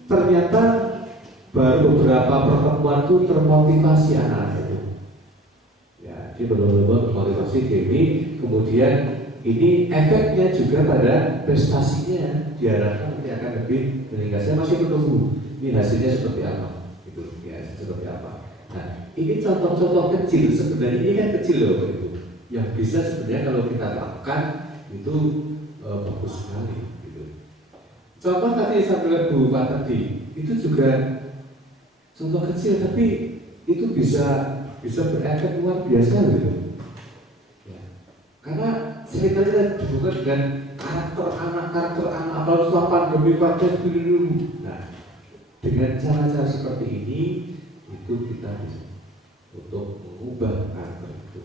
ternyata baru beberapa pertemuan itu termotivasi anak-anak itu. Ya, dia benar-benar termotivasi ini. Kemudian ini efeknya juga pada prestasinya diharapkan nanti akan lebih meningkat. Saya masih menunggu ini hasilnya seperti apa, gitu ya, seperti apa. Nah, ini contoh-contoh kecil sebenarnya ini kan kecil loh, gitu. Yang bisa sebenarnya kalau kita lakukan itu bagus sekali, gitu. Contoh tadi saya bilang Bu Pak tadi itu juga contoh kecil tapi itu bisa berefek luar biasa gitu. Karena seringkali kita dibuka dengan karakter anak, apalagi setelah pandemi pada dulu. Nah, dengan cara-cara seperti ini, itu kita bisa untuk mengubah karakter itu.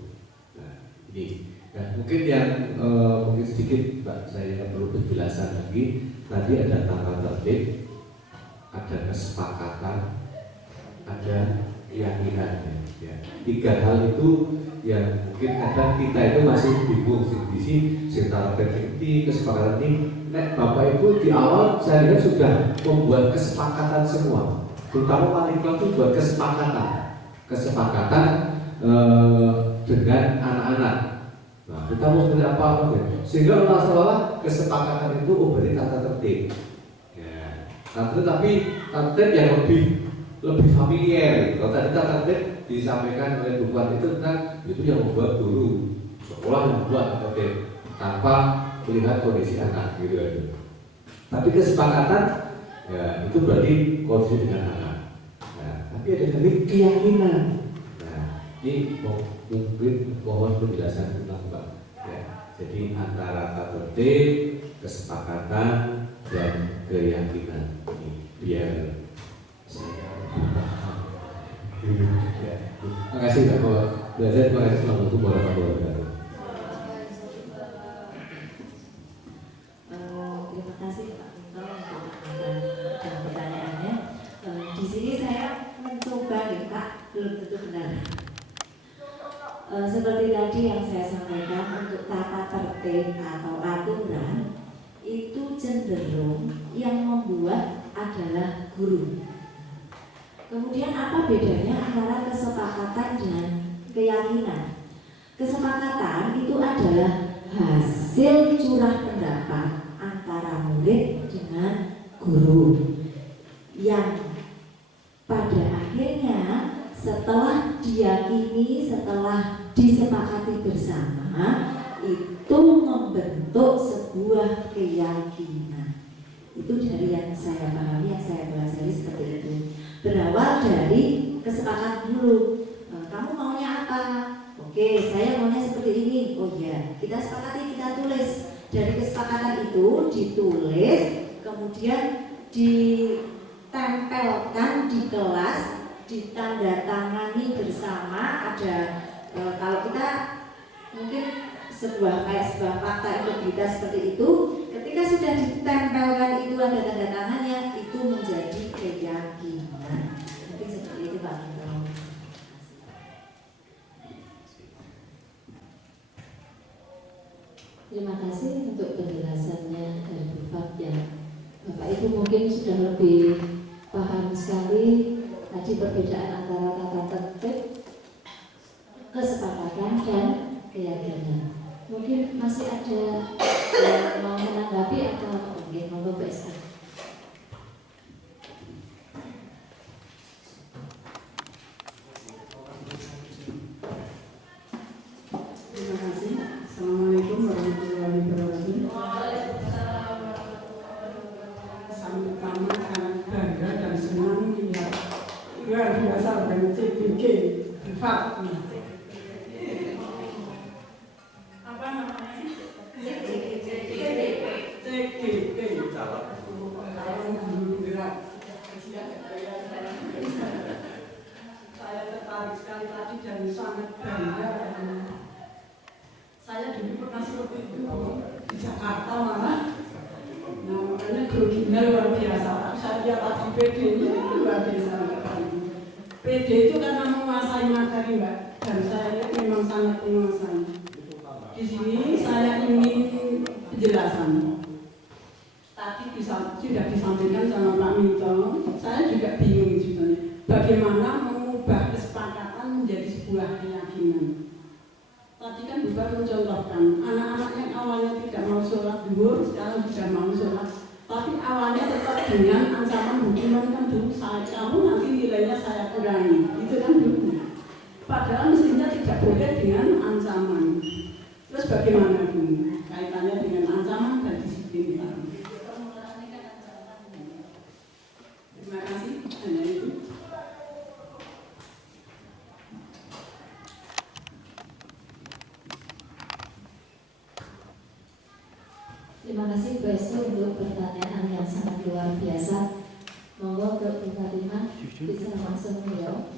Nah, ini. Nah, mungkin yang mungkin sedikit Mbak saya perlu penjelasan lagi. Tadi ada tata tertib, ada kesepakatan, ada keyakinan. Ya. 3 hal itu yang mungkin kadang kita itu masih bingung sih sekitar perfekti kesepakatan ini. Nek Bapak Ibu di awal saya lihat sudah membuat kesepakatan semua, terutama panitia itu buat kesepakatan dengan anak-anak. Nah, kita mau seperti apa sehingga masalah kesepakatan itu berarti tata tertib. Ya, tapi tata tertib yang lebih familiar. Kalau tadi tata tertib disampaikan oleh Bu Puan itu tentang itu yang membuat guru sekolah yang membuat oke tanpa melihat kondisi anak gitu aja. Tapi kesepakatan ya itu berarti kondisi dengan anak. Nah, tapi ada lagi keyakinan. Nah, ini mungkin mohon penjelasan tentang Mbak. Ya, jadi antara tata tertib, kesepakatan dan keyakinan ini biar saya ya. Terima kasih Pak Bapak. Belajar terima kasih Assalamualaikum warahmatullahi wabarakatuh. Terima kasih Pak Tito untuk pertanyaannya. Di sini saya mencoba nih Pak, belum tentu benar. Seperti tadi yang saya sampaikan untuk tata tertib atau aturan itu cenderung yang membuat adalah guru. Kemudian apa bedanya antara kesepakatan dengan keyakinan? Kesepakatan itu adalah hasil curah pendapat antara murid dengan guru yang pada akhirnya setelah diyakini, setelah disepakati bersama, itu membentuk sebuah keyakinan. Itu dari yang saya pahami, yang saya pelajari seperti itu. Berawal dari kesepakatan dulu. Kamu maunya apa? Oke, saya maunya seperti ini. Oh iya, kita sepakati, kita tulis. Dari kesepakatan itu ditulis, kemudian ditempelkan di kelas, ditandatangani bersama. Ada kalau kita mungkin sebuah fakta integritas seperti itu, ketika sudah ditempelkan itu ada tanda tangannya, itu menjadi keyakinan. Mungkin seperti itu Pak Minto. Terima kasih untuk penjelasannya dari Bu Fathia. Bapak Ibu mungkin sudah lebih paham sekali tadi perbedaan antara tata tertib, kesepakatan dan keyakinan. Mungkin masih ada yang mau menanggapi atau mungkin mau berbeza. Terima kasih. Assalamualaikum warahmatullahi wabarakatuh. Sama pertama sangat bangga dan senang melihat luar biasa dengan CBG Privat. Apa namanya? CGP. Calon Guru Gerak. Saya tertarik sekali tadi dan sangat bangga. Saya dulu pernah seperti itu di Jakarta malah. Nah makanya groginya luar biasa. Saya lihat tadi PD-nya itu luar biasa. PD itu karena menguasai materi Mbak, dan saya lihat memang sangat menguasai. Di sini saya ingin penjelasan. Tadi sudah disampaikan sama Pak Minto. Saya juga bingung sebetulnya bagaimana mengubah kesepakatan menjadi sebuah keyakinan. Tadi kan Bapak mencontohkan anak-anak yang awalnya tidak mau sholat zuhur sekarang sudah mau sholat, tapi awalnya tetap dengan ancaman hukuman kan dulu kamu nanti nilainya saya kurangi, itu kan dulu. Padahal mestinya tidak boleh dengan ancaman. Terus bagaimana Bu? Kaitannya dengan ancaman dan disiplin Pak. Terima kasih. Hanya itu. Terima kasih Bu Esti untuk pertanyaan yang sangat luar biasa. Monggo ke Bu Fatimah bisa langsung menjawab.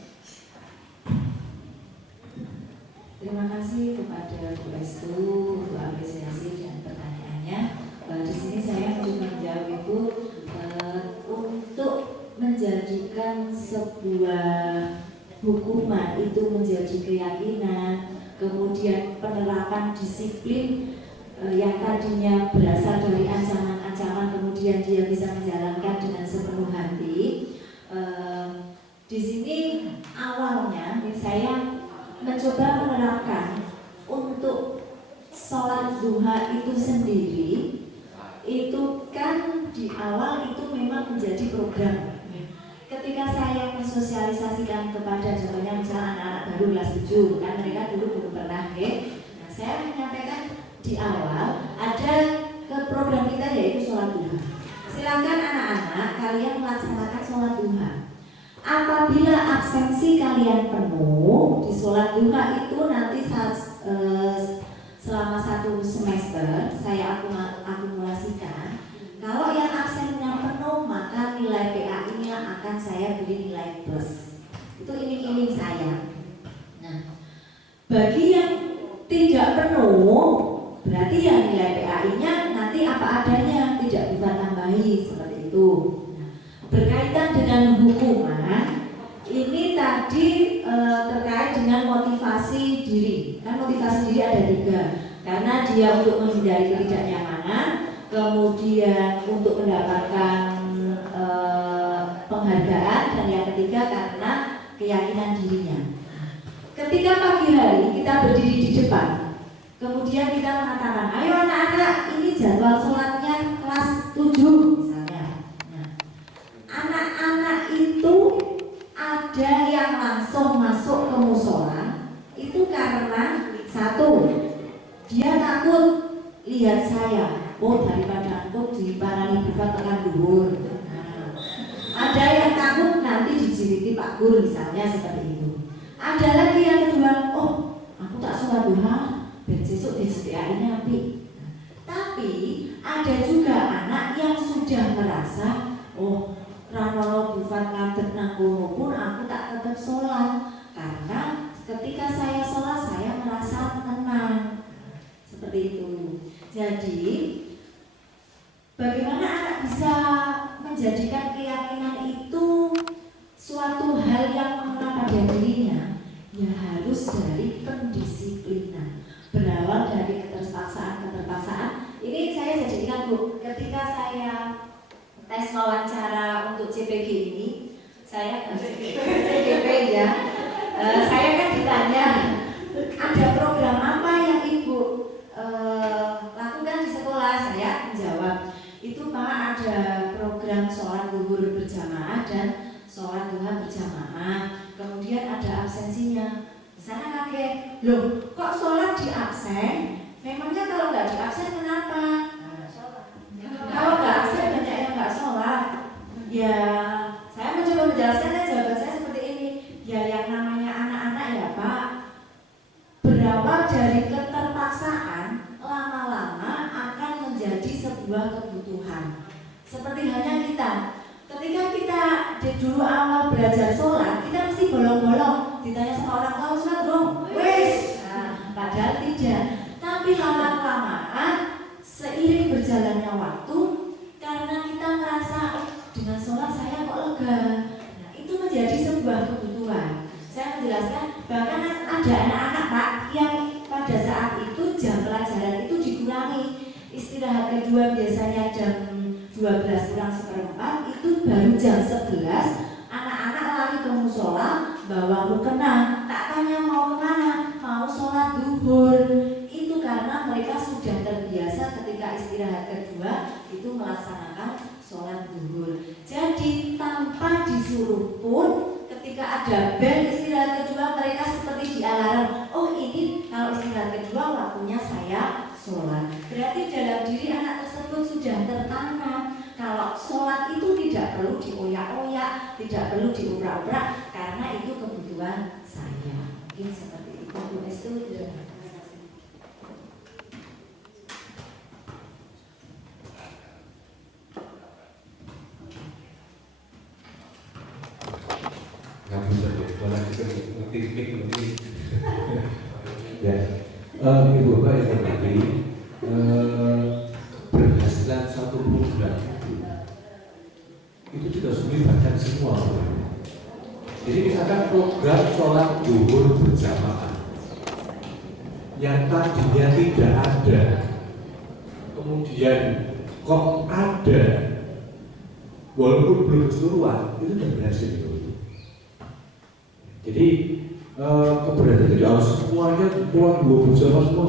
Terima kasih kepada Bu Estu untuk apresiasi dan pertanyaannya. Di sini saya juga menjawab itu untuk menjadikan sebuah hukuman itu menjadi keyakinan, kemudian penerapan disiplin yang tadinya berasal dari ancaman-ancaman, kemudian dia bisa menjalankan dengan sepenuh hati. Di sini awalnya saya mencoba menerapkan untuk sholat duha itu sendiri. Itu kan di awal itu memang menjadi program. Ketika saya mensosialisasikan kepada contohnya misalnya anak-anak baru kelas 7, kan mereka dulu belum pernah nah, saya menyampaikan di awal ada ke program kita yaitu sholat duha. Silakan anak-anak kalian melaksanakan sholat duha. Apabila absensi kalian penuh di sholat duha itu nanti selama 1 semester saya akumulasikan. Kalau yang absennya penuh maka nilai PAI-nya akan saya beri nilai plus. Itu iming-iming saya. Nah, bagi yang tidak penuh berarti ya nilai PAI-nya nanti apa adanya, tidak bisa tambahi seperti itu. Nah, berkaitan dengan hukuman, ini tadi terkait dengan motivasi diri. Kan motivasi diri ada 3. Karena dia untuk menghindari ketidaknyamanan, kemudian untuk mendapatkan penghargaan, dan yang ketiga karena keyakinan dirinya. Ketika pagi hari kita berdiri di depan, kemudian kita mengatakan, ayo anak-anak, ini jadwal sholatnya kelas 7 misalnya. Nah, anak-anak itu ada yang langsung masuk ke musola itu karena satu, dia takut lihat saya, oh daripada aku diparani bukan tekan duhur. Nah, ada yang takut nanti dijiliti Pak Guru misalnya seperti itu. Ada lagi yang kedua, oh aku tak sholat duha, dan besok disediain api. Tapi ada juga anak yang sudah merasa, oh ranono bufat ngadeg nang kono pun aku tak tetap sholat, karena ketika saya sholat saya merasa tenang. Seperti itu. Jadi bagaimana anak bisa menjadikan keyakinan itu suatu hal yang mengenal pada dirinya? Ya harus dari pendisiplinan, berawal dari keterpaksaan. Ini saya jadi ingat Bu, ketika saya tes wawancara untuk CPG ini, saya CPG ya, saya kan ditanya ada program apa yang Ibu lakukan di sekolah. Saya menjawab, itu Pak ada program sholat zuhur berjamaah dan sholat duha berjamaah. Kemudian ada absensinya. Saya kaget, loh kok sholat di absen? Memangnya kalau nggak di absen kenapa? Kalau nggak absen banyak yang nggak sholat. Ya, saya mencoba menjelaskan, jawaban saya seperti ini. Ya yang namanya anak-anak ya Pak, berawal dari keterpaksaan, lama-lama akan menjadi sebuah kebutuhan. Seperti halnya kita, ketika kita dulu awal belajar sholat, kita mesti bolong-bolong, ditanya sama orang tua, sholat dong, wes. Nah, padahal tidak. Tapi lama-lamaan, seiring berjalannya waktu, karena kita merasa dengan sholat saya kok lega, nah, itu menjadi sebuah kebutuhan. Saya menjelaskan, bahkan ada anak-anak Pak yang pada saat itu jam pelajaran itu dikurangi. Istirahat kedua biasanya jam 12 kurang seperempat, itu baru jam 11 anak-anak lari ke musola bawa mukena. Tak tanya mau kemana, mau sholat duhur. Itu karena mereka sudah terbiasa ketika istirahat kedua itu melaksanakan sholat duhur. Jadi tanpa disuruh pun, ketika ada bel istirahat kedua, mereka seperti dialarm, oh ini kalau istirahat kedua waktunya saya sholat. Berarti dalam diri anak tersebut sudah tertanam kalau sholat itu tidak perlu dioyak-oyak, tidak perlu diubrak-ubrak, karena itu kebutuhan saya. Mungkin seperti itu. Bu Estu, nggak bisa deh, kalau kita ngerti. Ya, Ibu Bapak yang hormati, keberhasilan satu program itu tidak harus melibatkan semua. Jadi misalkan program sholat zuhur berjamaah yang tadinya tidak ada, kemudian kok ada, walaupun belum keseluruhan, itu sudah berhasil. Jadi keberhasilan itu harus semuanya sholat zuhur berjamaah semua.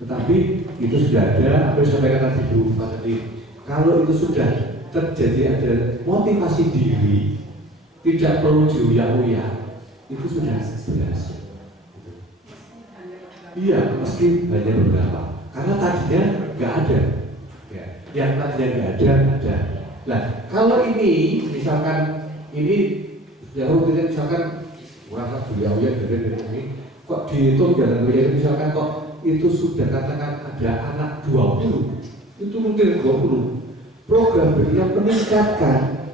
Tetapi itu sudah ada, apa yang disampaikan tadi Bu tadi, kalau itu sudah terjadi ada motivasi diri, tidak perlu diuyak-uyak, itu sudah berhasil. Iya, meski hanya beberapa, karena tadinya nggak ada, ya. Yang tadinya nggak ada. Nah, kalau ini misalkan ini ya rutinnya misalkan merasa uyak-uyak dari ini, kok dihitung jalan uyak misalkan kok itu sudah katakan ada anak 20, itu mungkin 20. Program yang meningkatkan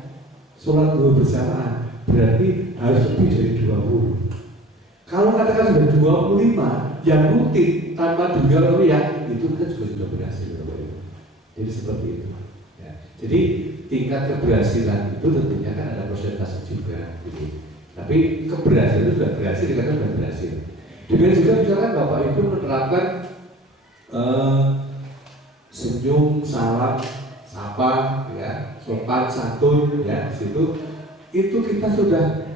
sholat zuhur bersamaan berarti harus lebih dari 20. Kalau katakan sudah 25 yang rutin tanpa dengar ya, itu kan juga sudah berhasil. Jadi seperti itu. Ya. Jadi tingkat keberhasilan itu tentunya kan ada persentase juga. Gitu. Tapi keberhasilan itu sudah berhasil, dikatakan sudah berhasil. Demikian juga misalkan Bapak Ibu menerapkan senyum, salam, sapa, ya, sopan santun, ya, situ itu kita sudah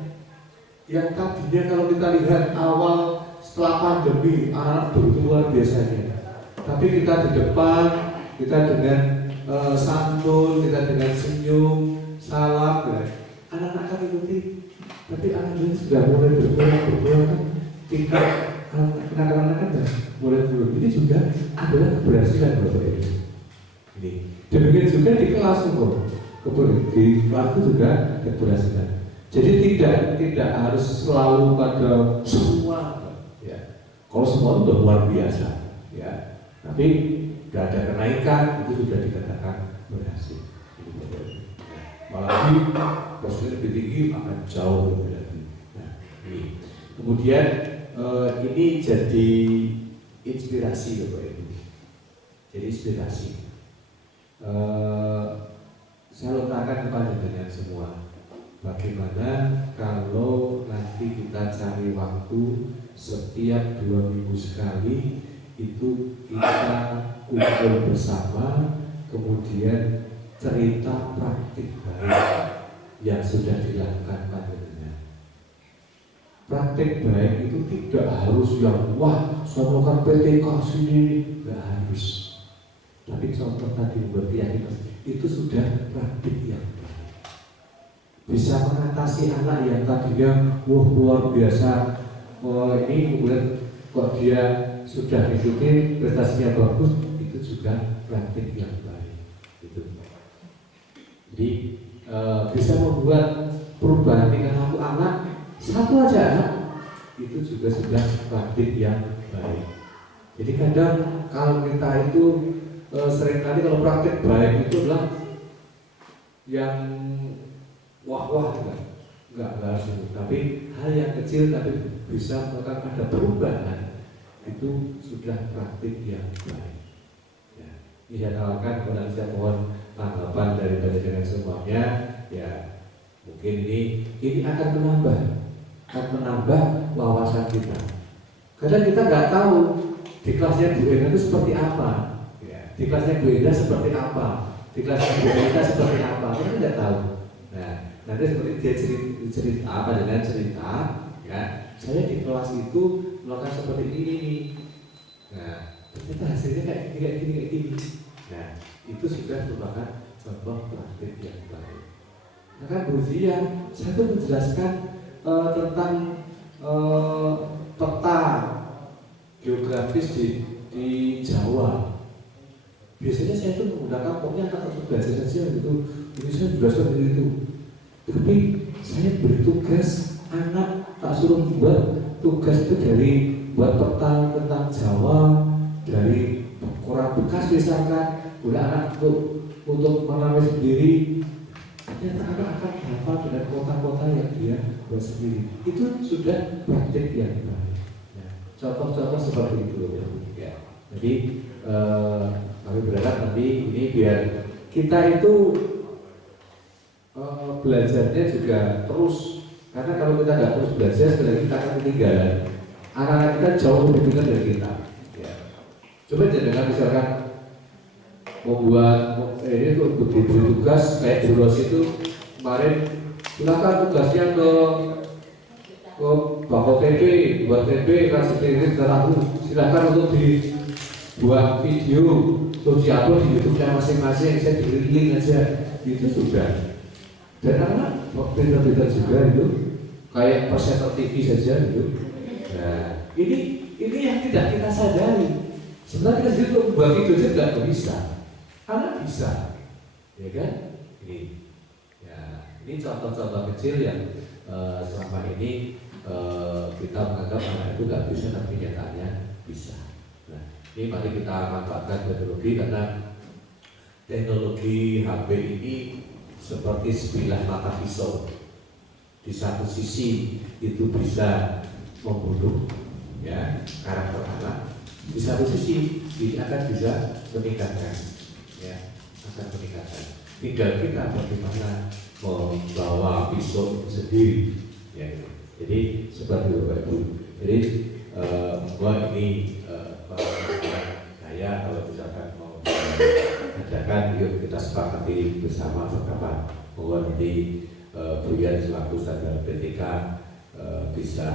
yang tadinya kalau kita lihat awal setelah pandemi anak begitu luar biasanya, tapi kita di depan, kita dengan santun, kita dengan senyum, salam, ya. Anak-anak kan ikuti, tapi anak-anak sudah mulai berkurang kan, tingkat anak-anak kan mulai turun. Ini juga adalah keberhasilan Bapak Ibu. Ini demikian juga di kelas di kelas itu juga keberhasilan. Jadi tidak harus selalu pada semua, ya. Kalau semua itu luar biasa, ya. Tapi tidak ada kenaikan itu sudah dikatakan berhasil. Apalagi posisinya lebih tinggi akan jauh lebih lagi. Nah, ini. Kemudian ini jadi inspirasi Bapak Ibu. Jadi inspirasi. Saya letakkan kepada kalian semua. Bagaimana kalau nanti kita cari waktu setiap 2 minggu sekali itu kita kumpul bersama, kemudian cerita praktik baik yang sudah dilakukan panjenengan. Praktik baik itu tidak harus yang wah saya melakukan PTK sini, tidak harus. Tapi contoh tadi buat keyakinan itu sudah praktik yang baik. Bisa mengatasi anak yang tadinya wah luar biasa, ini kemudian kok dia sudah mengikuti prestasinya bagus, itu juga praktik yang baik. Gitu. Jadi bisa membuat perubahan tingkah laku anak, satu aja anak itu juga sudah praktik yang baik. Jadi kadang kalau kita itu seringkali kalau praktik baik itu adalah yang wah enggak harus itu, tapi hal yang kecil tapi bisa melakukan ada perubahan itu sudah praktik yang baik. Ya, ini saya tawarkan kepada saya mohon tanggapan dari panjenengan semuanya. Ya, mungkin ini akan menambah wawasan kita. Kadang kita nggak tahu di kelasnya Bu Enda itu seperti apa, ya, di kelasnya Bu Enda seperti apa, di kelasnya Bu Enda seperti apa, kita nggak tahu. Nah, nanti seperti dia cerita apa dengan cerita, ya, saya di kelas itu melakukan seperti ini. Nah, ternyata hasilnya kayak gini. Nah, itu sudah merupakan contoh praktik yang baik. Nah, kan berusia saya tuh menjelaskan tentang peta geografis di Jawa. Biasanya saya tuh menggunakan pokoknya untuk belajar saja gitu. Ini saya jelaskan itu. Tapi saya beri tugas anak tak suruh buat tugas itu dari buat peta tentang Jawa dari koran bekas misalkan, udah anak untuk mengambil sendiri. Ternyata anak akan hafal dengan kota-kota yang dia buat sendiri. Itu sudah praktik yang baik. Ya, contoh-contoh seperti itu ya. Jadi kami berharap nanti ini biar kita itu belajarnya juga terus. Karena kalau kita nggak terus belajar, sebenarnya kita akan ketinggalan. Anak-anak kita jauh lebih pintar dari kita. Ya. Coba jangan misalkan membuat ini tuh diberi tugas kayak di Ruas itu kemarin silakan tugasnya ke Bako TP, buat TP kasih TV terlalu silakan untuk dibuat video terus diupload di YouTube-nya masing-masing, saya beri link aja itu sudah. Dan anak pintar-pintar juga itu kayak presenter TV saja gitu. Nah ini yang tidak kita sadari. Sebenarnya kita sendiri membuat video saja nggak bisa. Anak bisa, ya kan? Ini contoh-contoh kecil yang selama ini kita menganggap anak itu nggak bisa, tapi nyatanya bisa. Nah, ini mari kita manfaatkan teknologi karena teknologi HP ini seperti sebilah mata pisau. Di satu sisi itu bisa membunuh, ya, karakter anak. Di satu sisi ini akan bisa meningkatkan. Ya, akan meningkatkan. Tinggal kita bagaimana membawa pisau sendiri. Ya, jadi seperti Bapak Ibu. Jadi bahwa ini saya kalau misalkan mau adakan, yuk kita sepakati bersama kapan nanti Buyan selaku standar PTK bisa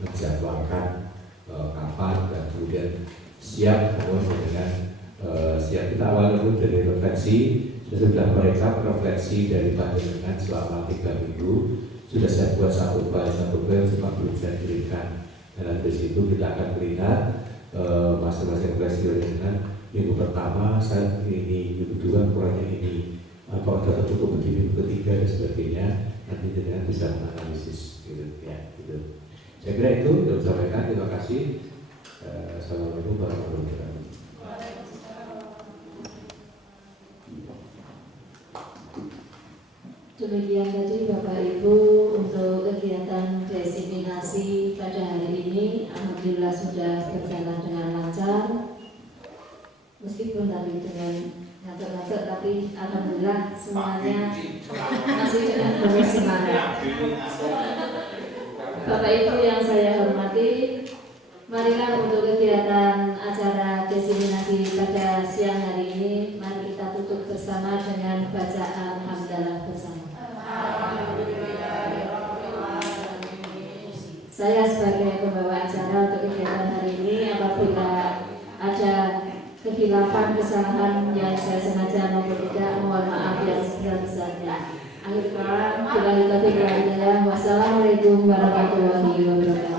menjadwalkan kapan dan kemudian siap dengan siap. Kita awal dulu dari refleksi. Sesudah mereka refleksi dari panjenengan selama 3 minggu, sudah saya buat satu file cuma belum saya kirimkan. Dan dari situ kita akan melihat masing-masing refleksi dengan minggu pertama saya ini, minggu kedua kurangnya ini, kalau sudah tertutup begini, minggu ketiga dan sebagainya. Nanti dengan bisa menganalisis gitu ya. Gitu. Saya kira itu yang saya sampaikan. Terima kasih. Assalamualaikum warahmatullahi wabarakatuh. Demikian tadi Bapak Ibu untuk kegiatan diseminasi pada hari ini, alhamdulillah sudah berjalan dengan lancar. Meskipun tadi dengan ngatur-ngatur, tapi alhamdulillah semuanya masih dengan penuh semangat. Bapak Ibu yang saya hormati, marilah untuk kegiatan acara diseminasi pada siang hari ini, mari kita tutup bersama dengan bacaan hamdalah bersama. Saya sebagai pembawa acara untuk kegiatan hari ini, apabila ada kekhilafan, kesalahan yang saya sengaja maupun tidak, mohon maaf yang sebesar-besarnya. Akhir kalam, wassalamualaikum warahmatullahi wabarakatuh.